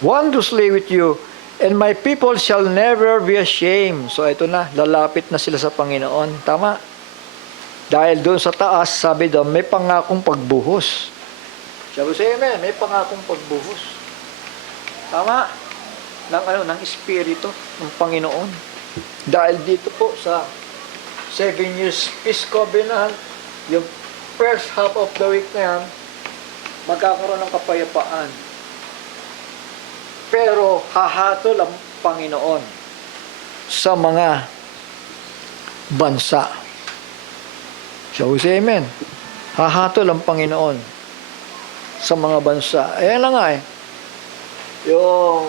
wondrously with you, and my people shall never be ashamed. So ito na, lalapit na sila sa Panginoon. Tama? Dahil doon sa taas, sabi doon, may pangakong pagbuhos. Sabi sa amen, may pangakong pagbuhos. Tama? Ng Espiritu ng Panginoon. Dahil dito po sa 7 years peace covenant, yung first half of the week na yan, magkakaroon ng kapayapaan. Pero hahatol ang Panginoon sa mga bansa. So, say amen. Hahatol ang Panginoon sa mga bansa. Ayan na nga yung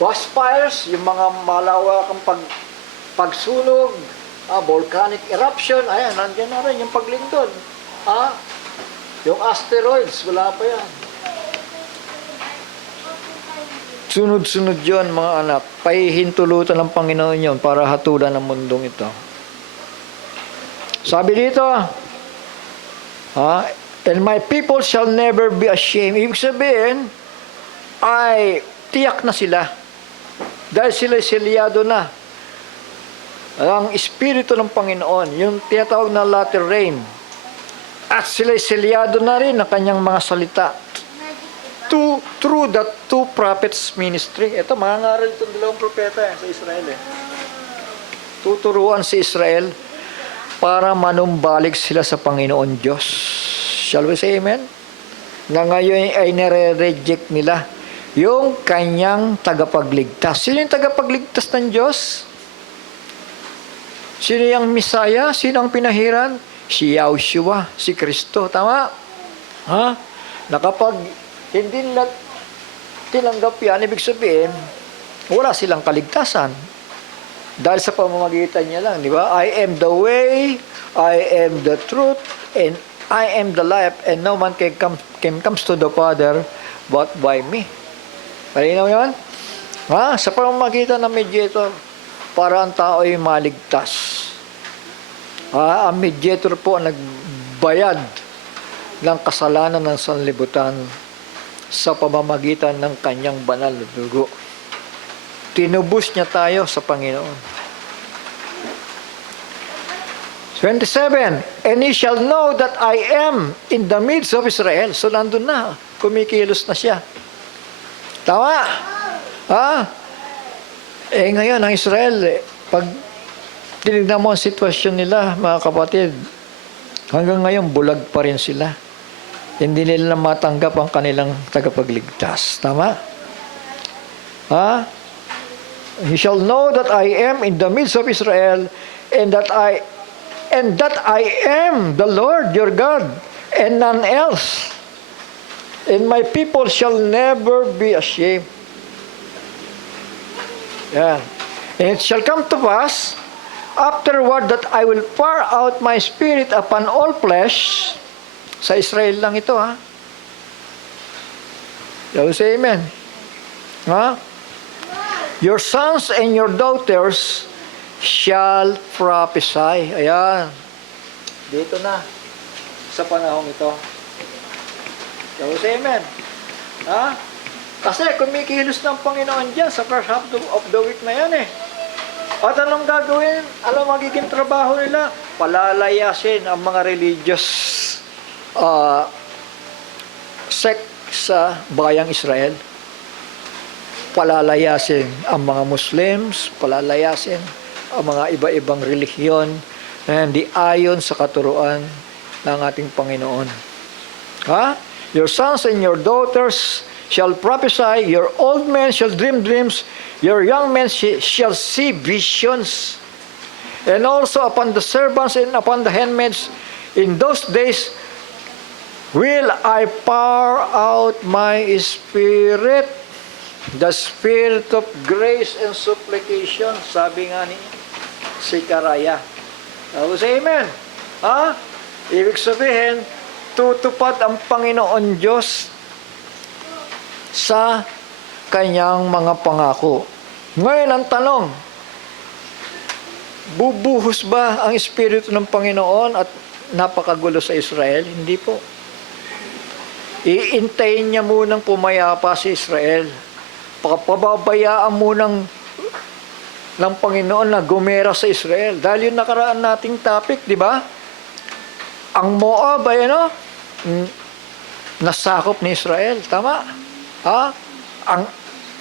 Wildfires, yung mga malawakang pagsunog, volcanic eruption, ayan, nandiyan na rin yung paglindol. Yung asteroids, wala pa yan. Sunod-sunod yun, mga anak. Pahihintulutan ng Panginoon yun para hatulan ng mundong ito. Sabi dito, and my people shall never be ashamed. Ibig sabihin, ay tiyak na sila. Dahil sila selyado na. Ang Espiritu ng Panginoon, yung tinatawag na latter rain. At sila selyado na rin ng kanyang mga salita. Through the two prophets ministry. Ito, mangangaral itong dalawang propeta sa Israel. Tuturuan si Israel para manumbalik sila sa Panginoon Diyos. Shall we say amen? Na ngayon ay nare-reject nila yung kanyang tagapagligtas. Sino yung tagapagligtas ng Diyos? Sino yung Misaya? Sino ang pinahiran? Si Yahushua, si Kristo. Tama? Na kapag hindi nila tinanggap yan, ibig sabihin, wala silang kaligtasan. Dahil sa pamamagitan niya lang, di ba? I am the way, I am the truth, and I am the life, and no man comes to the Father but by me. Malinaw yun? Sa pamamagitan ng mediator, para ang tao ay maligtas. Ang mediator po ang nagbayad ng kasalanan ng sanlibutan sa pamamagitan ng kanyang banal na dugo. Tinubos niya tayo sa Panginoon. 27, and he shall know that I am in the midst of Israel. So nandun na, kumikilos na siya. Tama? Ngayon, ang Israel, pag tinignan mo ang sitwasyon nila, mga kapatid, hanggang ngayon, bulag pa rin sila. Hindi nila matanggap ang kanilang tagapagligtas. Tama? He shall know that I am in the midst of Israel, and that I am the Lord your God, and none else. And my people shall never be ashamed. Yan. And it shall come to pass afterward that I will pour out my spirit upon all flesh. Sa Israel lang ito, You say amen. Your sons and your daughters shall prophesy. Ayan. Dito na. Sa panahong ito. You say amen. Kasi kumikilos ng Panginoon dyan sa first half of the week na yan At anong gagawin? Alam magiging trabaho nila? Palalayasin ang mga religious sect sa bayang Israel. Palalayasin ang mga Muslims, palalayasin ang mga iba-ibang relihiyon na hindi ayon sa katuruan ng ating Panginoon. Your sons and your daughters shall prophesy, your old men shall dream dreams, your young men shall see visions. And also upon the servants and upon the handmaids, in those days will I pour out my spirit, the spirit of grace and supplication. Sabi nga ni Zechariah. Say amen. Ibig sabihin, tutupad ang Panginoon Diyos sa kanyang mga pangako. Ngayon ang tanong, bubuhos ba ang Espiritu ng Panginoon at napakagulo sa Israel? Hindi po. Iintayin niya munang pumayapa si Israel. Pababayaan munang ng Panginoon na gumera sa Israel. Dahil yung nakaraan nating topic, di ba? Ang Moab ay nasakop ni Israel. Tama?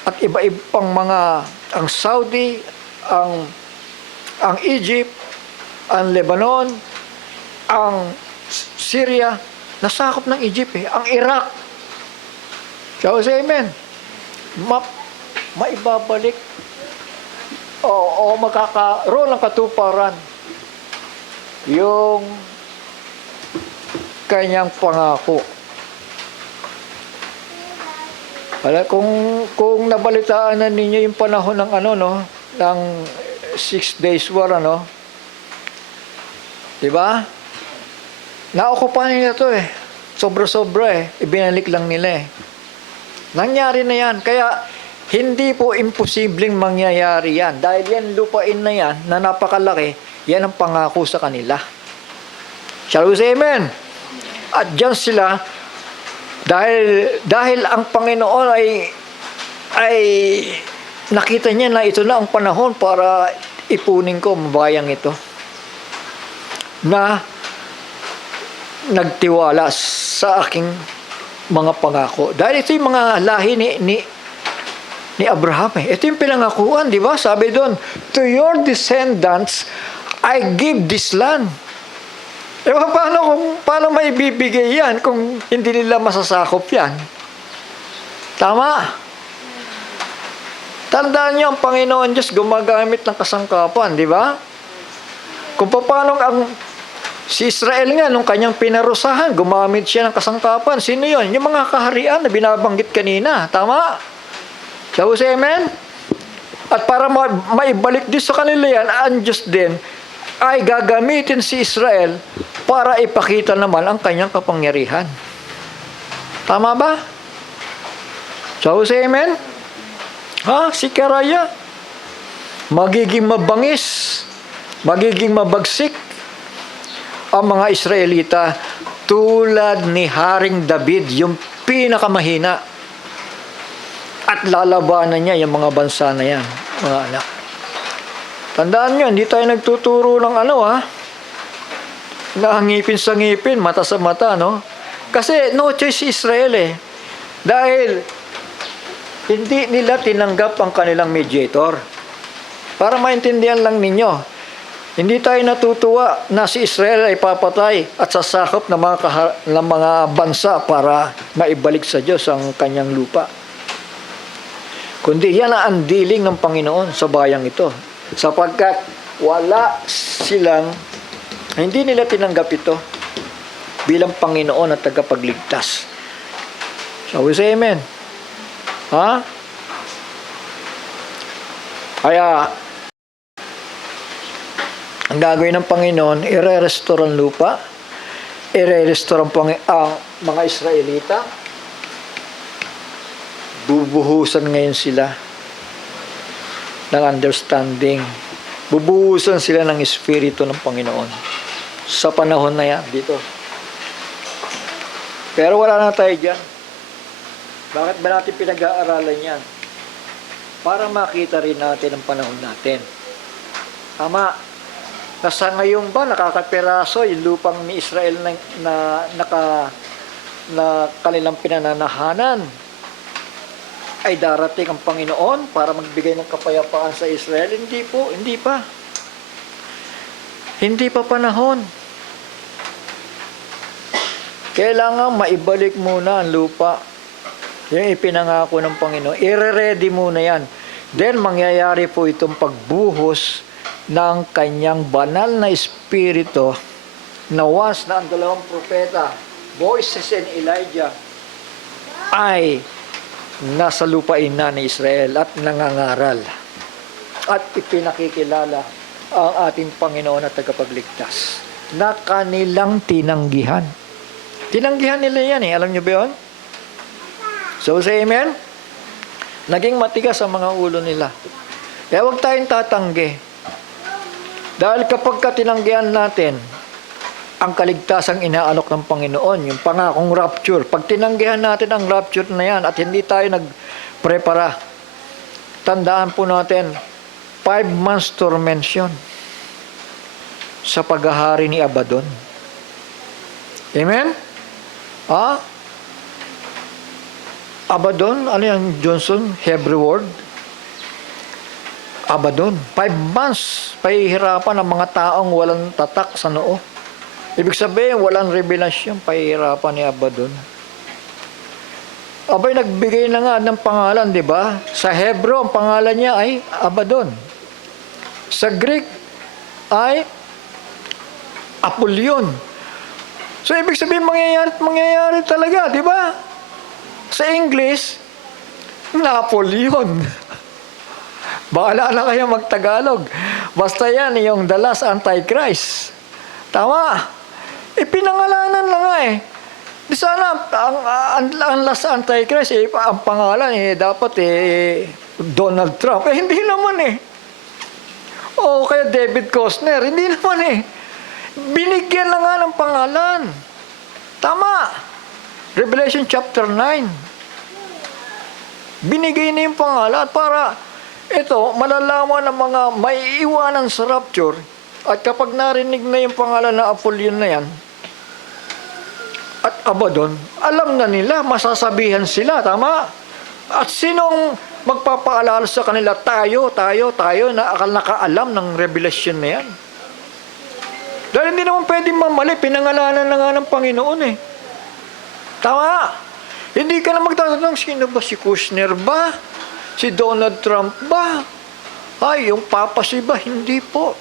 At iba-ibang mga, ang Saudi, ang Egypt, ang Lebanon, ang Syria, nasakop ng Egypt Ang Iraq. Shall we say amen? Maibabalik o magkakaroon ng katuparan yung kanyang pangako. Kung nabalitaan na ninyo yung panahon ng ano, no, ng 6 days war, ano, di ba? Naokupahan nila to eh. Sobra-sobra eh. Ibinalik lang nila eh. Nangyari na yan. Kaya, hindi po imposibleng mangyayari yan. Dahil yan, lupain na yan, na napakalaki, yan ang pangako sa kanila. Shall we say amen? At dyan sila, dahil ang Panginoon ay nakita niya na ito na ang panahon para ipunin ko ang bayang ito. Na nagtiwala sa aking mga pangako. Dahil ito yung mga lahi ni Abraham. Ito yung pinangakuan, di ba? Sabi doon, to your descendants, I give this land. E paano may bibigay yan kung hindi nila masasakop yan? Tama. Tandaan niyo, ang Panginoon Diyos gumagamit ng kasangkapan, di ba? Kung paano si Israel nga, nung kanyang pinarusahan, gumamit siya ng kasangkapan. Sino yon? Yung mga kaharian na binabanggit kanina. Tama? Shall we say amen? At para maibalik din sa kanila yan, ang Diyos din, ay gagamitin si Israel para ipakita naman ang kanyang kapangyarihan. Tama ba? Shall we say amen? Si Karaya, magiging mabangis, magiging mabagsik ang mga Israelita tulad ni Haring David, yung pinakamahina. At lalabanan niya yung mga bansa na yan, mga anak. Tandaan nyo, hindi tayo nagtuturo ng na ngipin sa ngipin, mata sa mata, no? Kasi no choice si Israel eh. Dahil hindi nila tinanggap ang kanilang mediator. Para maintindihan lang ninyo, hindi tayo natutuwa na si Israel ay papatay at sasakop ng mga bansa para maibalik sa Diyos ang kanyang lupa. Kundi yan ang undealing ng Panginoon sa bayang ito. Sapagkat hindi nila tinanggap ito bilang Panginoon at tagapagligtas. Shall we say amen? Kaya, ang gagawin ng Panginoon, i-restore ang lupa, i-restore ang mga Israelita, bubuhusan ngayon sila ng understanding. Bubuhusan sila ng Espiritu ng Panginoon sa panahon na yan dito. Pero wala na tayo dyan. Bakit ba natin pinag-aaralan yan? Para makita rin natin ang panahon natin. Tama. Nasa ngayon ba nakakapiraso yung lupang ni Israel na kanilang pinananahanan? Ay darating ang Panginoon para magbigay ng kapayapaan sa Israel? Hindi po, hindi pa. Hindi pa panahon. Kailangan maibalik muna ang lupa. Yung ipinangako ng Panginoon. I-ready muna yan. Then mangyayari po itong pagbuhos ng kanyang banal na espiritu na once na ang dalawang propeta, Moses and Elijah, ay nasa lupain na ni Israel at nangangaral at ipinakikilala ang ating Panginoon at tagapagligtas na kanilang tinanggihan. Tinanggihan nila yan eh. Alam nyo ba yun? So say amen? Naging matigas ang mga ulo nila. Kaya huwag tayong tatanggi. Dahil kapag tinanggihan natin ang kaligtasang inaalok ng Panginoon, yung pangakong rapture. Pag tinanggihan natin ang rapture na yan at hindi tayo nagprepara, tandaan po natin, 5 months tormention sa paghahari ni Abaddon. Amen? Abaddon, ano yung Johnson? Hebrew word? Abaddon. 5 months, pahihirapan ng mga taong walang tatak sa noo. Ibig sabihin, walang revelasyon, pahihirapan ni Abaddon. Abay, nagbigay na nga ng pangalan, di ba? Sa Hebrew, ang pangalan niya ay Abaddon. Sa Greek, ay Apollyon. So, ibig sabihin, mangyayari talaga, di ba? Sa English, Napoleon. Bahala na kayo magtagalog. Basta yan, yung the last Antichrist. Tama. Pinangalanan na nga eh. Di sana, ang last Antichrist, ang pangalan dapat Donald Trump. Hindi naman eh. O kaya David Costner. Hindi naman eh. Binigyan na nga ng pangalan. Tama. Revelation chapter 9. Binigay na yung pangalan para ito, malalaman ng mga maiiwanan sa rapture. At kapag narinig na yung pangalan na Apollyon na yan, at Abaddon, alam na nila, masasabihan sila, tama? At sinong magpapaalala sa kanila? Tayo, na nakaalam ng revelation na yan. Dahil hindi naman pwedeng mamali, pinangalanan na nga ng Panginoon eh. Tama? Hindi ka na magtatanong, sino ba? Si Kushner ba? Si Donald Trump ba? Ay, yung Papa si ba? Hindi po.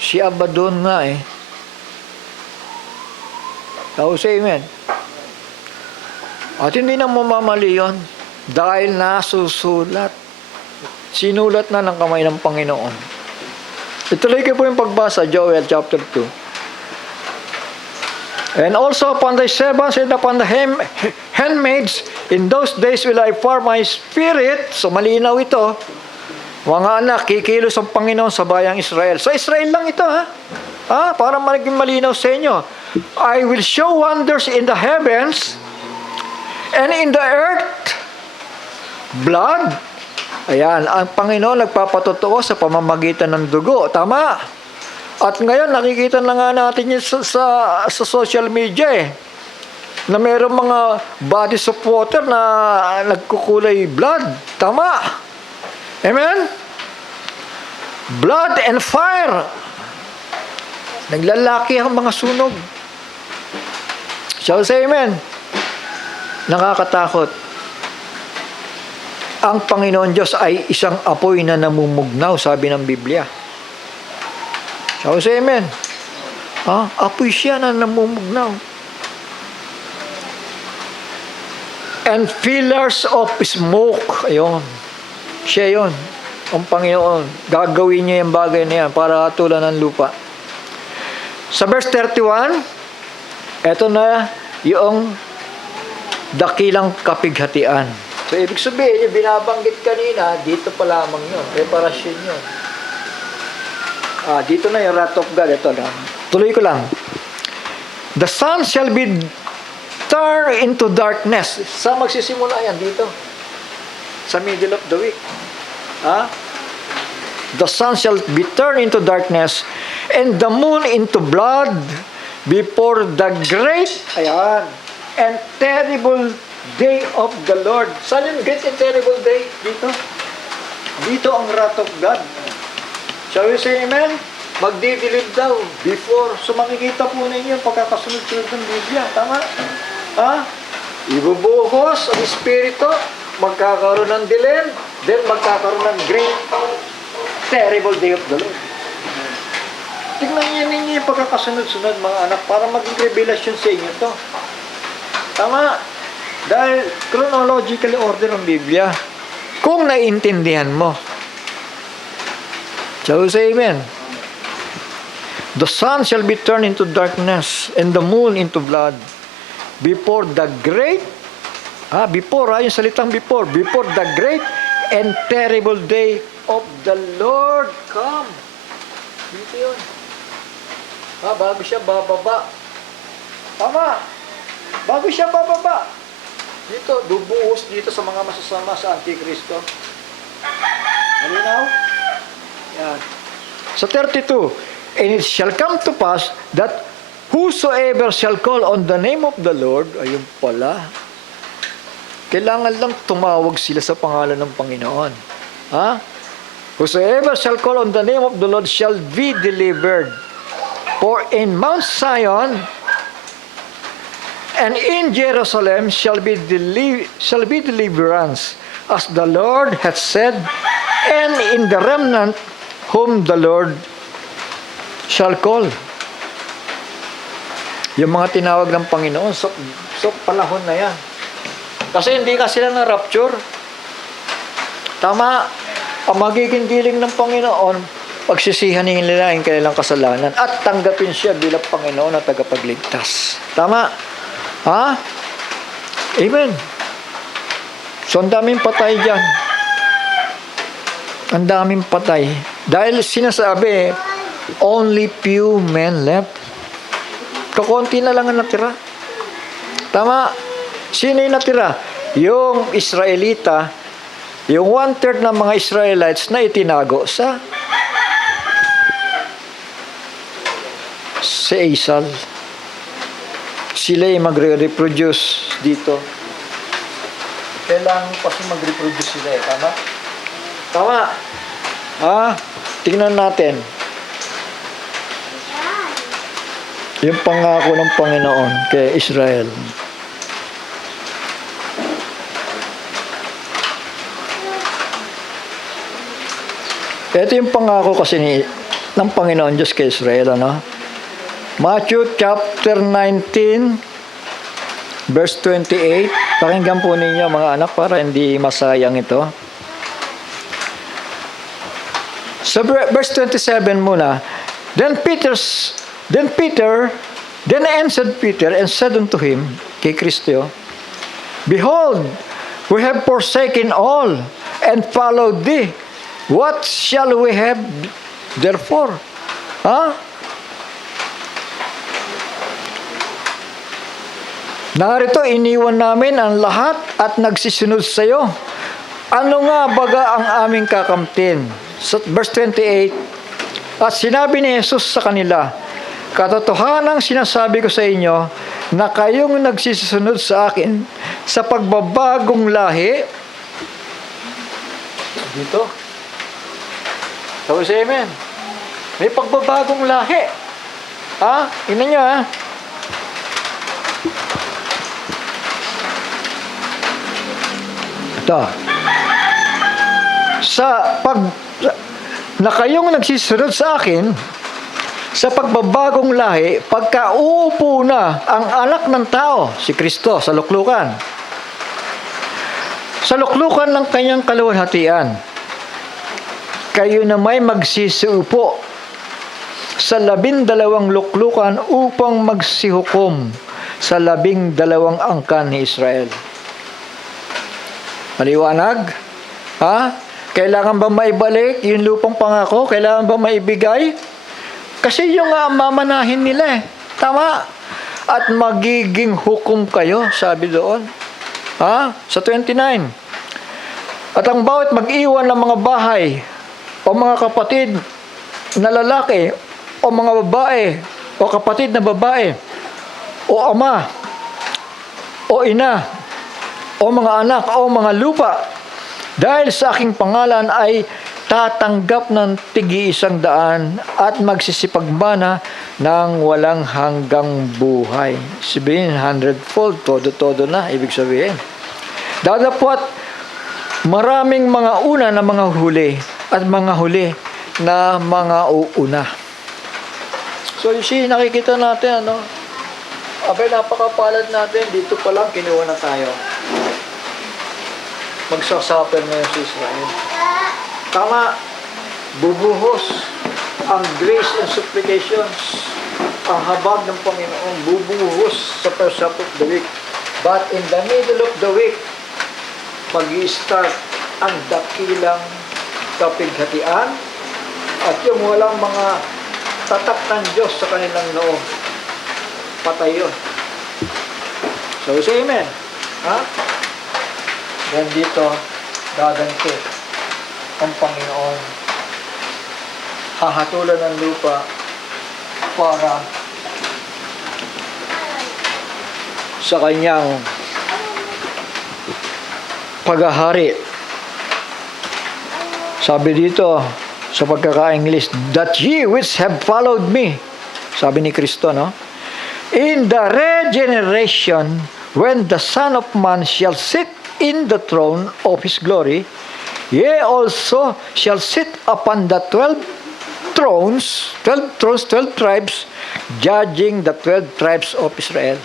Si Abaddon nga eh. Tao say amen. At hindi na mamamali yun dahil nasusulat. Sinulat na ng kamay ng Panginoon. Ituloy ko po yung pagbasa, Joel chapter 2. And also upon thy servants and upon the handmaids, in those days will I pour my spirit. So malinaw ito. Mga anak, kikilos ang Panginoon sa bayang Israel. Sa Israel lang ito ha. Para maging malinaw sa inyo. I will show wonders in the heavens and in the earth. Blood. Ayan, ang Panginoon nagpapatotoo sa pamamagitan ng dugo. Tama. At ngayon, nakikita na nga natin yun sa social media eh. Na mayroong mga bodies of water na nagkukulay blood. Tama. Amen? Blood and fire. Naglalaki ang mga sunog. Shall we say amen? Nakakatakot. Ang Panginoon Diyos ay isang apoy na namumugnaw, sabi ng Biblia. Shall we say amen? Apoy siya na namumugnaw. And pillars of smoke. Ayun. Siya yun. Ang Panginoon. Gagawin niya yung bagay na yan para hatulan ng lupa. Sa verse 31, eto na yung dakilang kapighatian. So, ibig sabihin, yung binabanggit kanina, dito pa lamang yun. Reparasyon yun. Dito na yung wrath of God. Ito lang. Tuloy ko lang. The sun shall be turned into darkness. Sa magsisimula yan dito. Sa middle of the week. The sun shall be turned into darkness and the moon into blood before the great and terrible day of the Lord. Saan yung great and terrible day? Dito. Dito ang wrath of God. Shall we say amen? Magdidilid daw before. So makikita po ninyo yung pagkakasunod-sunod ng Biblia. Tama? Ibubuhos ang Espiritu, magkakaroon ng dilim, then magkakaroon ng great, terrible day of the Lord. Tingnan niyo ninyo yung pagkakasunod-sunod mga anak para maging revelasyon sa inyo to. Tama? Dahil chronologically order ang Biblia. Kung naiintindihan mo. Shall we say amen? The sun shall be turned into darkness and the moon into blood before the great yung salitang before the great and terrible day of the Lord come. Dito yun. Bago siya bababa. Tama. Bago siya bababa. Dito, dubuhos dito sa mga masasama sa Antikristo. Malinaw? Yan. Sa 32, and it shall come to pass that whosoever shall call on the name of the Lord, ayun pala, kailangan lang tumawag sila sa pangalan ng Panginoon. Whosoever shall call on the name of the Lord shall be delivered. For in Mount Zion and in Jerusalem shall be deliverance, as the Lord hath said, and in the remnant whom the Lord shall call. Yung mga tinawag ng Panginoon, so panahon na yan. Kasi hindi ka sila na-rapture. Tama. Ang magiging giling ng Panginoon, pagsisihan nila yung kanilang kasalanan at tanggapin siya bilang Panginoon at tagapagligtas. Tama. Ha? Amen. So, ang daming patay dyan. Ang daming patay. Dahil sinasabi, only few men left. Kakunti na lang ang natira. Tama. Sino yung natira? Yung Israelita, yung 1/3 ng mga Israelites na itinago sa Aysal. Sila yung magre-reproduce dito. Kailangan kasi mag-reproduce sila eh. Tama? Tama. Tingnan natin. Yung pangako ng Panginoon kay Israel. Ito yung pangako kasi ng Panginoon Diyos kay Israel. Matthew chapter 19, verse 28. Pakinggan po ninyo mga anak para hindi masayang ito. Sa verse 27 muna. Then answered Peter and said unto him, kay Kristo, Behold, we have forsaken all and followed thee. What shall we have therefore? Narito, iniwan namin ang lahat at nagsisunod sa iyo. Ano nga baga ang aming kakamtin? So, verse 28, At sinabi ni Jesus sa kanila, Katotohanang sinasabi ko sa inyo na kayong nagsisunod sa akin sa pagbabagong lahi. Dito. Sabi sa amen. May pagbabagong lahi. Tingnan nyo Ito. Na kayong nagsisunod sa akin sa pagbabagong lahi, pagka uupo na ang anak ng tao, si Kristo, sa luklukan. Sa luklukan ng kanyang kaluwalhatian, kayo na may magsisiupo sa 12 luklukan upang magsihukom sa 12 angkan ni Israel. Maliwanag? Kailangan ba maibalik yung lupang pangako? Kailangan ba maibigay? Kasi yung mamanahin nila Tama? At magiging hukom kayo, sabi doon. Sa 29. At ang bawat mag-iwan ng mga bahay o mga kapatid na lalaki o mga babae o kapatid na babae o ama o ina o mga anak o mga lupa dahil sa aking pangalan ay tatanggap ng tig-100 at magsisipagmana ng walang hanggang buhay. Sabihin, 100-fold, todo-todo na, ibig sabihin. Dadapot maraming mga una na mga huli at mga huli na mga uuna. So, you see, nakikita natin, abay, napakapalad natin, dito pa lang, kinuha na tayo. Magsasuffer ngayon si Israel. Tama, bubuhos ang grace and supplications, ang habag ng Panginoon, bubuhos sa first half of the week. But in the middle of the week, mag-i-start ang dakilang kapighatian at yung walang mga tatak ng Diyos sa kanilang loob. Patay yun. So, say amen. Then dito, gaganti ang Panginoon. Hahatulan ng lupa para sa kanyang paghahari. Sabi dito sa pagkaka-English, that ye which have followed me, sabi ni Kristo, in the regeneration, when the Son of Man shall sit in the throne of his glory, ye also shall sit upon the 12 tribes, judging the 12 tribes of Israel.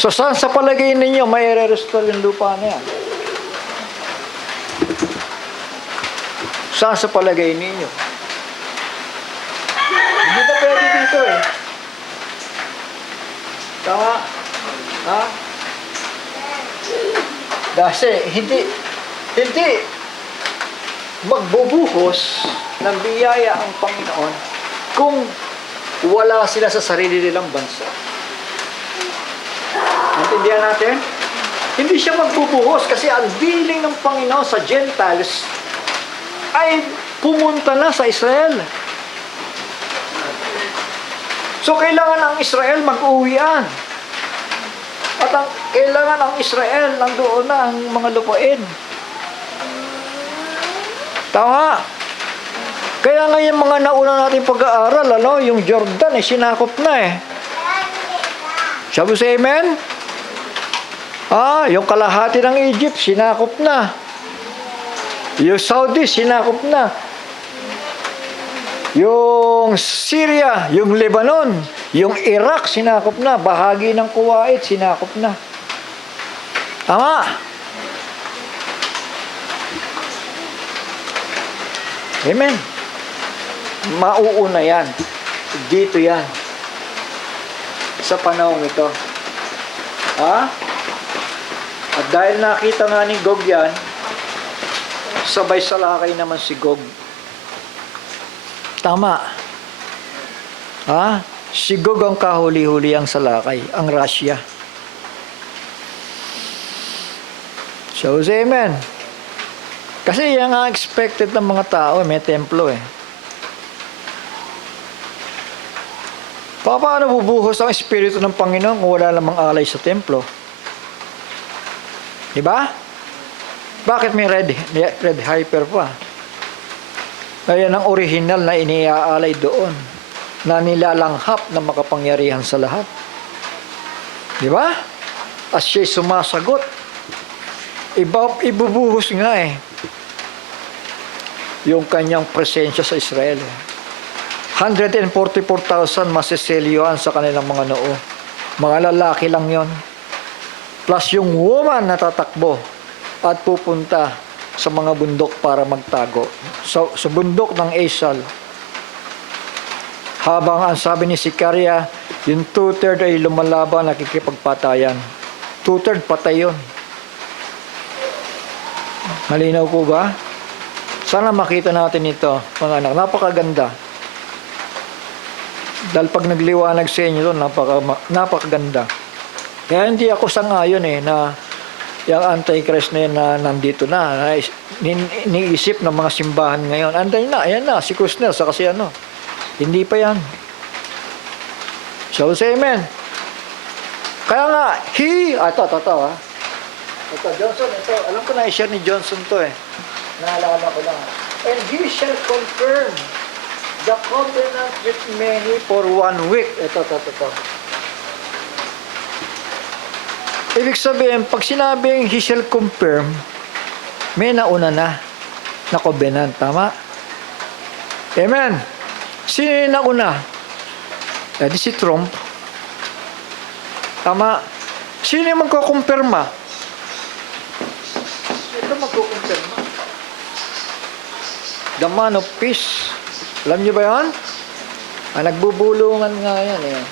So saan sa palagay ninyo may re-restore yung lupa na yan? Saan sa palagay ninyo? Hindi na pwede dito eh. Tama? Ha? Kasi hindi magbubuhos ng biyaya ang Panginoon kung wala sila sa sarili nilang bansa. Intindihan natin? Hindi siya magbubuhos kasi ang dealing ng Panginoon sa Gentiles ay pumunta na sa Israel. So, kailangan ang Israel mag-uwian. At kailangan ang Israel nandoon na ang mga lupain. Tama. Kaya nga yung mga nauna natin pag-aaral, yung Jordan, sinakop na eh. Sabi sa amen? Yung kalahati ng Egypt, sinakop na. Yung Saudi, sinakop na. Yung Syria, yung Lebanon, yung Iraq, sinakop na. Bahagi ng Kuwait, sinakop na. Tama. Amen. Mauuna yan. Dito yan. Sa panahong ito. At dahil nakita nga ni Gog yan, sabay salakay naman si Gog. Tama. Si Gog ang kahuli-huli ang salakay, ang Russia. So, say amen. Kasi yan ang expected ng mga tao, may templo eh. Paano bubuhos ang Espiritu ng Panginoon kung wala namang alay sa templo? Diba? Bakit may red hyper pa? Ayan ang original na iniaalay doon, na nilalanghap na makapangyarihan sa lahat. Diba? As siya'y sumasagot, ibubuhos nga eh yung kanyang presensya sa Israel. 144,000 masiselyoan sa kanilang mga noo. Mga lalaki lang yon. Plus yung woman na tatakbo at pupunta sa mga bundok para magtago. Sa bundok ng Esal. Habang ang sabi ni Sicaria, yung 2/3 ay lumalaban, nakikipagpatayan. 2/3 patay yun. Malinaw po ba? Sana makita natin ito, mga anak. Napakaganda. Dahil pag nagliwanag sa inyo ito, napakaganda. Kaya hindi ako sang-ayon na yung Antichrist na yun na nandito na iniisip ng mga simbahan ngayon. Anday na, ayan na, si Kusner, sa kasi hindi pa yan. So, say amen. Kaya nga, ito, Johnson, ito, alam ko na i-share ni Johnson to eh. Naalala ko lang. And he shall confirm the covenant with many for 1 week. Ito. Ibig sabihin, pag sinabing he shall confirm, may nauna na covenant. Tama? Amen. Sino yung nauna? Di si Trump. Tama? Sino yung magkukumpirma? Ito magkukumpirma. The man of peace. Alam niyo ba yan? Nagbubulungan nga yan eh.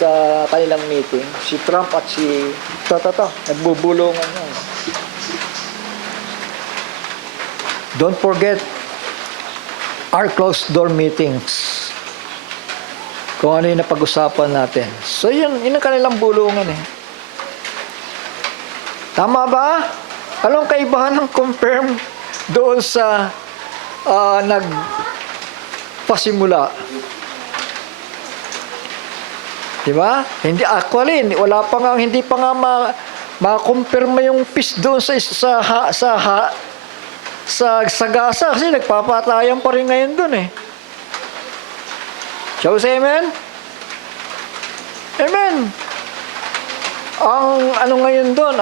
Sa kanilang meeting. Si Trump at si nagbubulungan yan. Don't forget our closed door meetings. Kung ano yung napag-usapan natin. So yun ang kanilang bulungan eh. Tama ba? Anong kaibahan ng confirm doon sa nagpasimula? Diba? Hindi pa nga ma-confirm yung peace doon sa Gaza kasi nagpapatayan pa rin ngayon doon eh. Shall we say amen? Amen. Ang ngayon doon,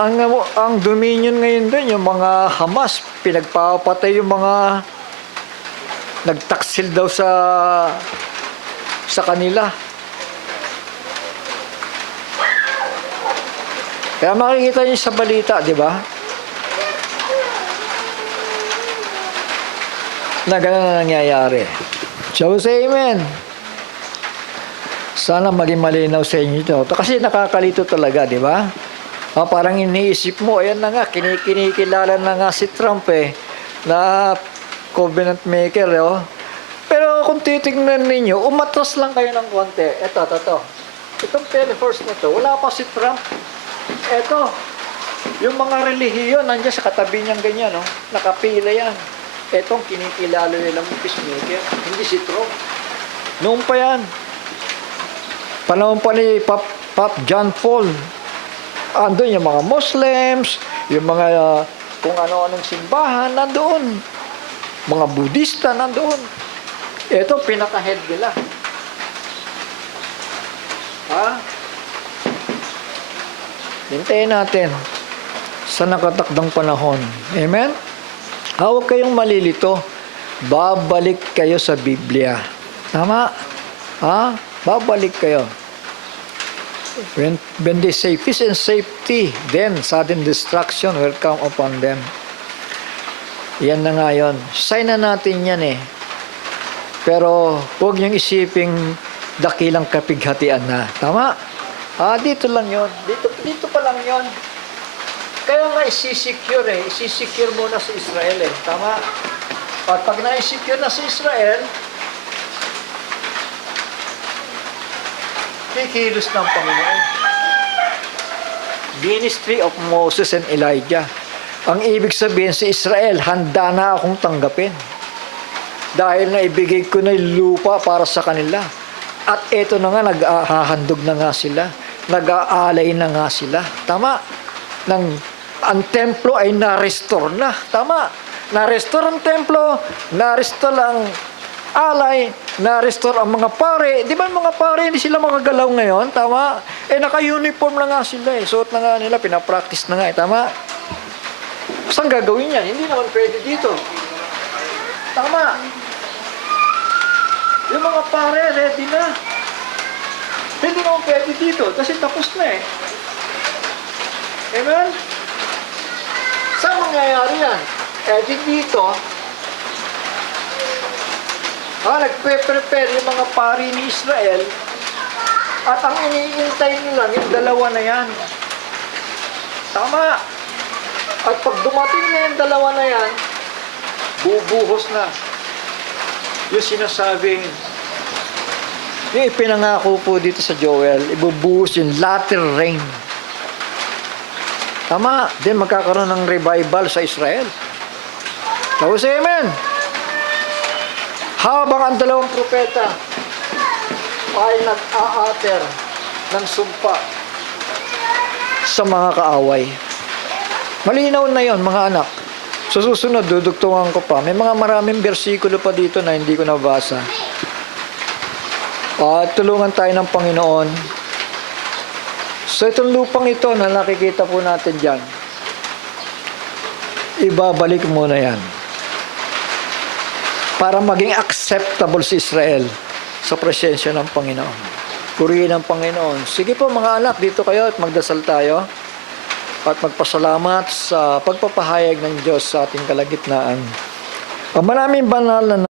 ang dominion ngayon doon, yung mga Hamas, pinagpapatay yung mga nagtaksil daw sa kanila. Kaya makikita niyo sa balita, di ba? Na ganun na nangyayari. So, say amen. Sana maging malinaw sa inyo ito. Kasi nakakalito talaga, di ba? Parang iniisip mo, ayan na nga, kinikilala na nga si Trump na covenant maker. Pero kung titignan ninyo, umatras lang kayo ng konti. Ito. Itong Pentecost na to, wala pa si Trump. Ito, yung mga relihiyon, nandiyan sa katabi niyang ganyan, nakapila yan. Etong kinikilala nilang peacemaker, hindi si Trump. Noon pa yan. Panahon pa ni Pop John Paul. Andun yung mga Muslims, yung mga kung ano-anong simbahan, nandoon. Mga Budista, nandoon. Ito, pinaka-head nila. Hintayin natin sa nakatakdang panahon. Amen? Huwag kayong malilito. Babalik kayo sa Biblia. Tama? Babalik kayo. When they say peace and safety, then sudden destruction will come upon them. Yan na nga yun. Sign na natin yan Pero huwag niyong isiping dakilang kapighatian na. Tama? Dito lang yun. Dito pa lang yun. Kaya nga isisecure Isisecure muna sa Israel Tama? At pag na-secure na sa Israel, kikilos ng Panginoon. Ministry of Moses and Elijah. Ang ibig sabihin sa Israel, handa na akong tanggapin. Dahil naibigay ko na yung lupa para sa kanila. At eto na nga, nag-ahandog na nga sila. Nag-aalay na nga sila. Tama? Ang templo ay na-restore na. Tama? Na-restore ang templo, na-restore ang alay, na-restore ang mga pare. Di ba mga pare, hindi sila makagalaw ngayon? Tama? Naka-uniform na nga sila Suot na nga nila, pinapractice na nga Tama? Saan gagawin yan? Hindi naman pwede dito. Tama? Yung mga pare, ready na. Hindi naman pwede dito kasi tapos na Amen? Saan mangyayari yan? Dito, nagpe-prepare yung mga pari ni Israel at ang iniintay nila yung dalawa na yan. Tama. At pag dumating na yung dalawa na yan, bubuhos na. Yung sinasabing, yung ipinangako po dito sa Joel, ibubuhos yung latter rain. Tama. Then magkakaroon ng revival sa Israel. Tapos, amen. Habang ang dalawang propeta ay nag-aater ng sumpa sa mga kaaway. Malinaw na yon mga anak. Sa susunod, dudugtungan ko pa. May maraming bersikulo pa dito na hindi ko nabasa. At tulungan tayo ng Panginoon. So itong lupang ito na nakikita po natin dyan, ibabalik muna yan. Para maging acceptable si Israel sa presensya ng Panginoon. Purihin ang Panginoon. Sige po mga anak, dito kayo at magdasal tayo at magpasalamat sa pagpapahayag ng Diyos sa ating kalagitnaan. Ang maraming banal na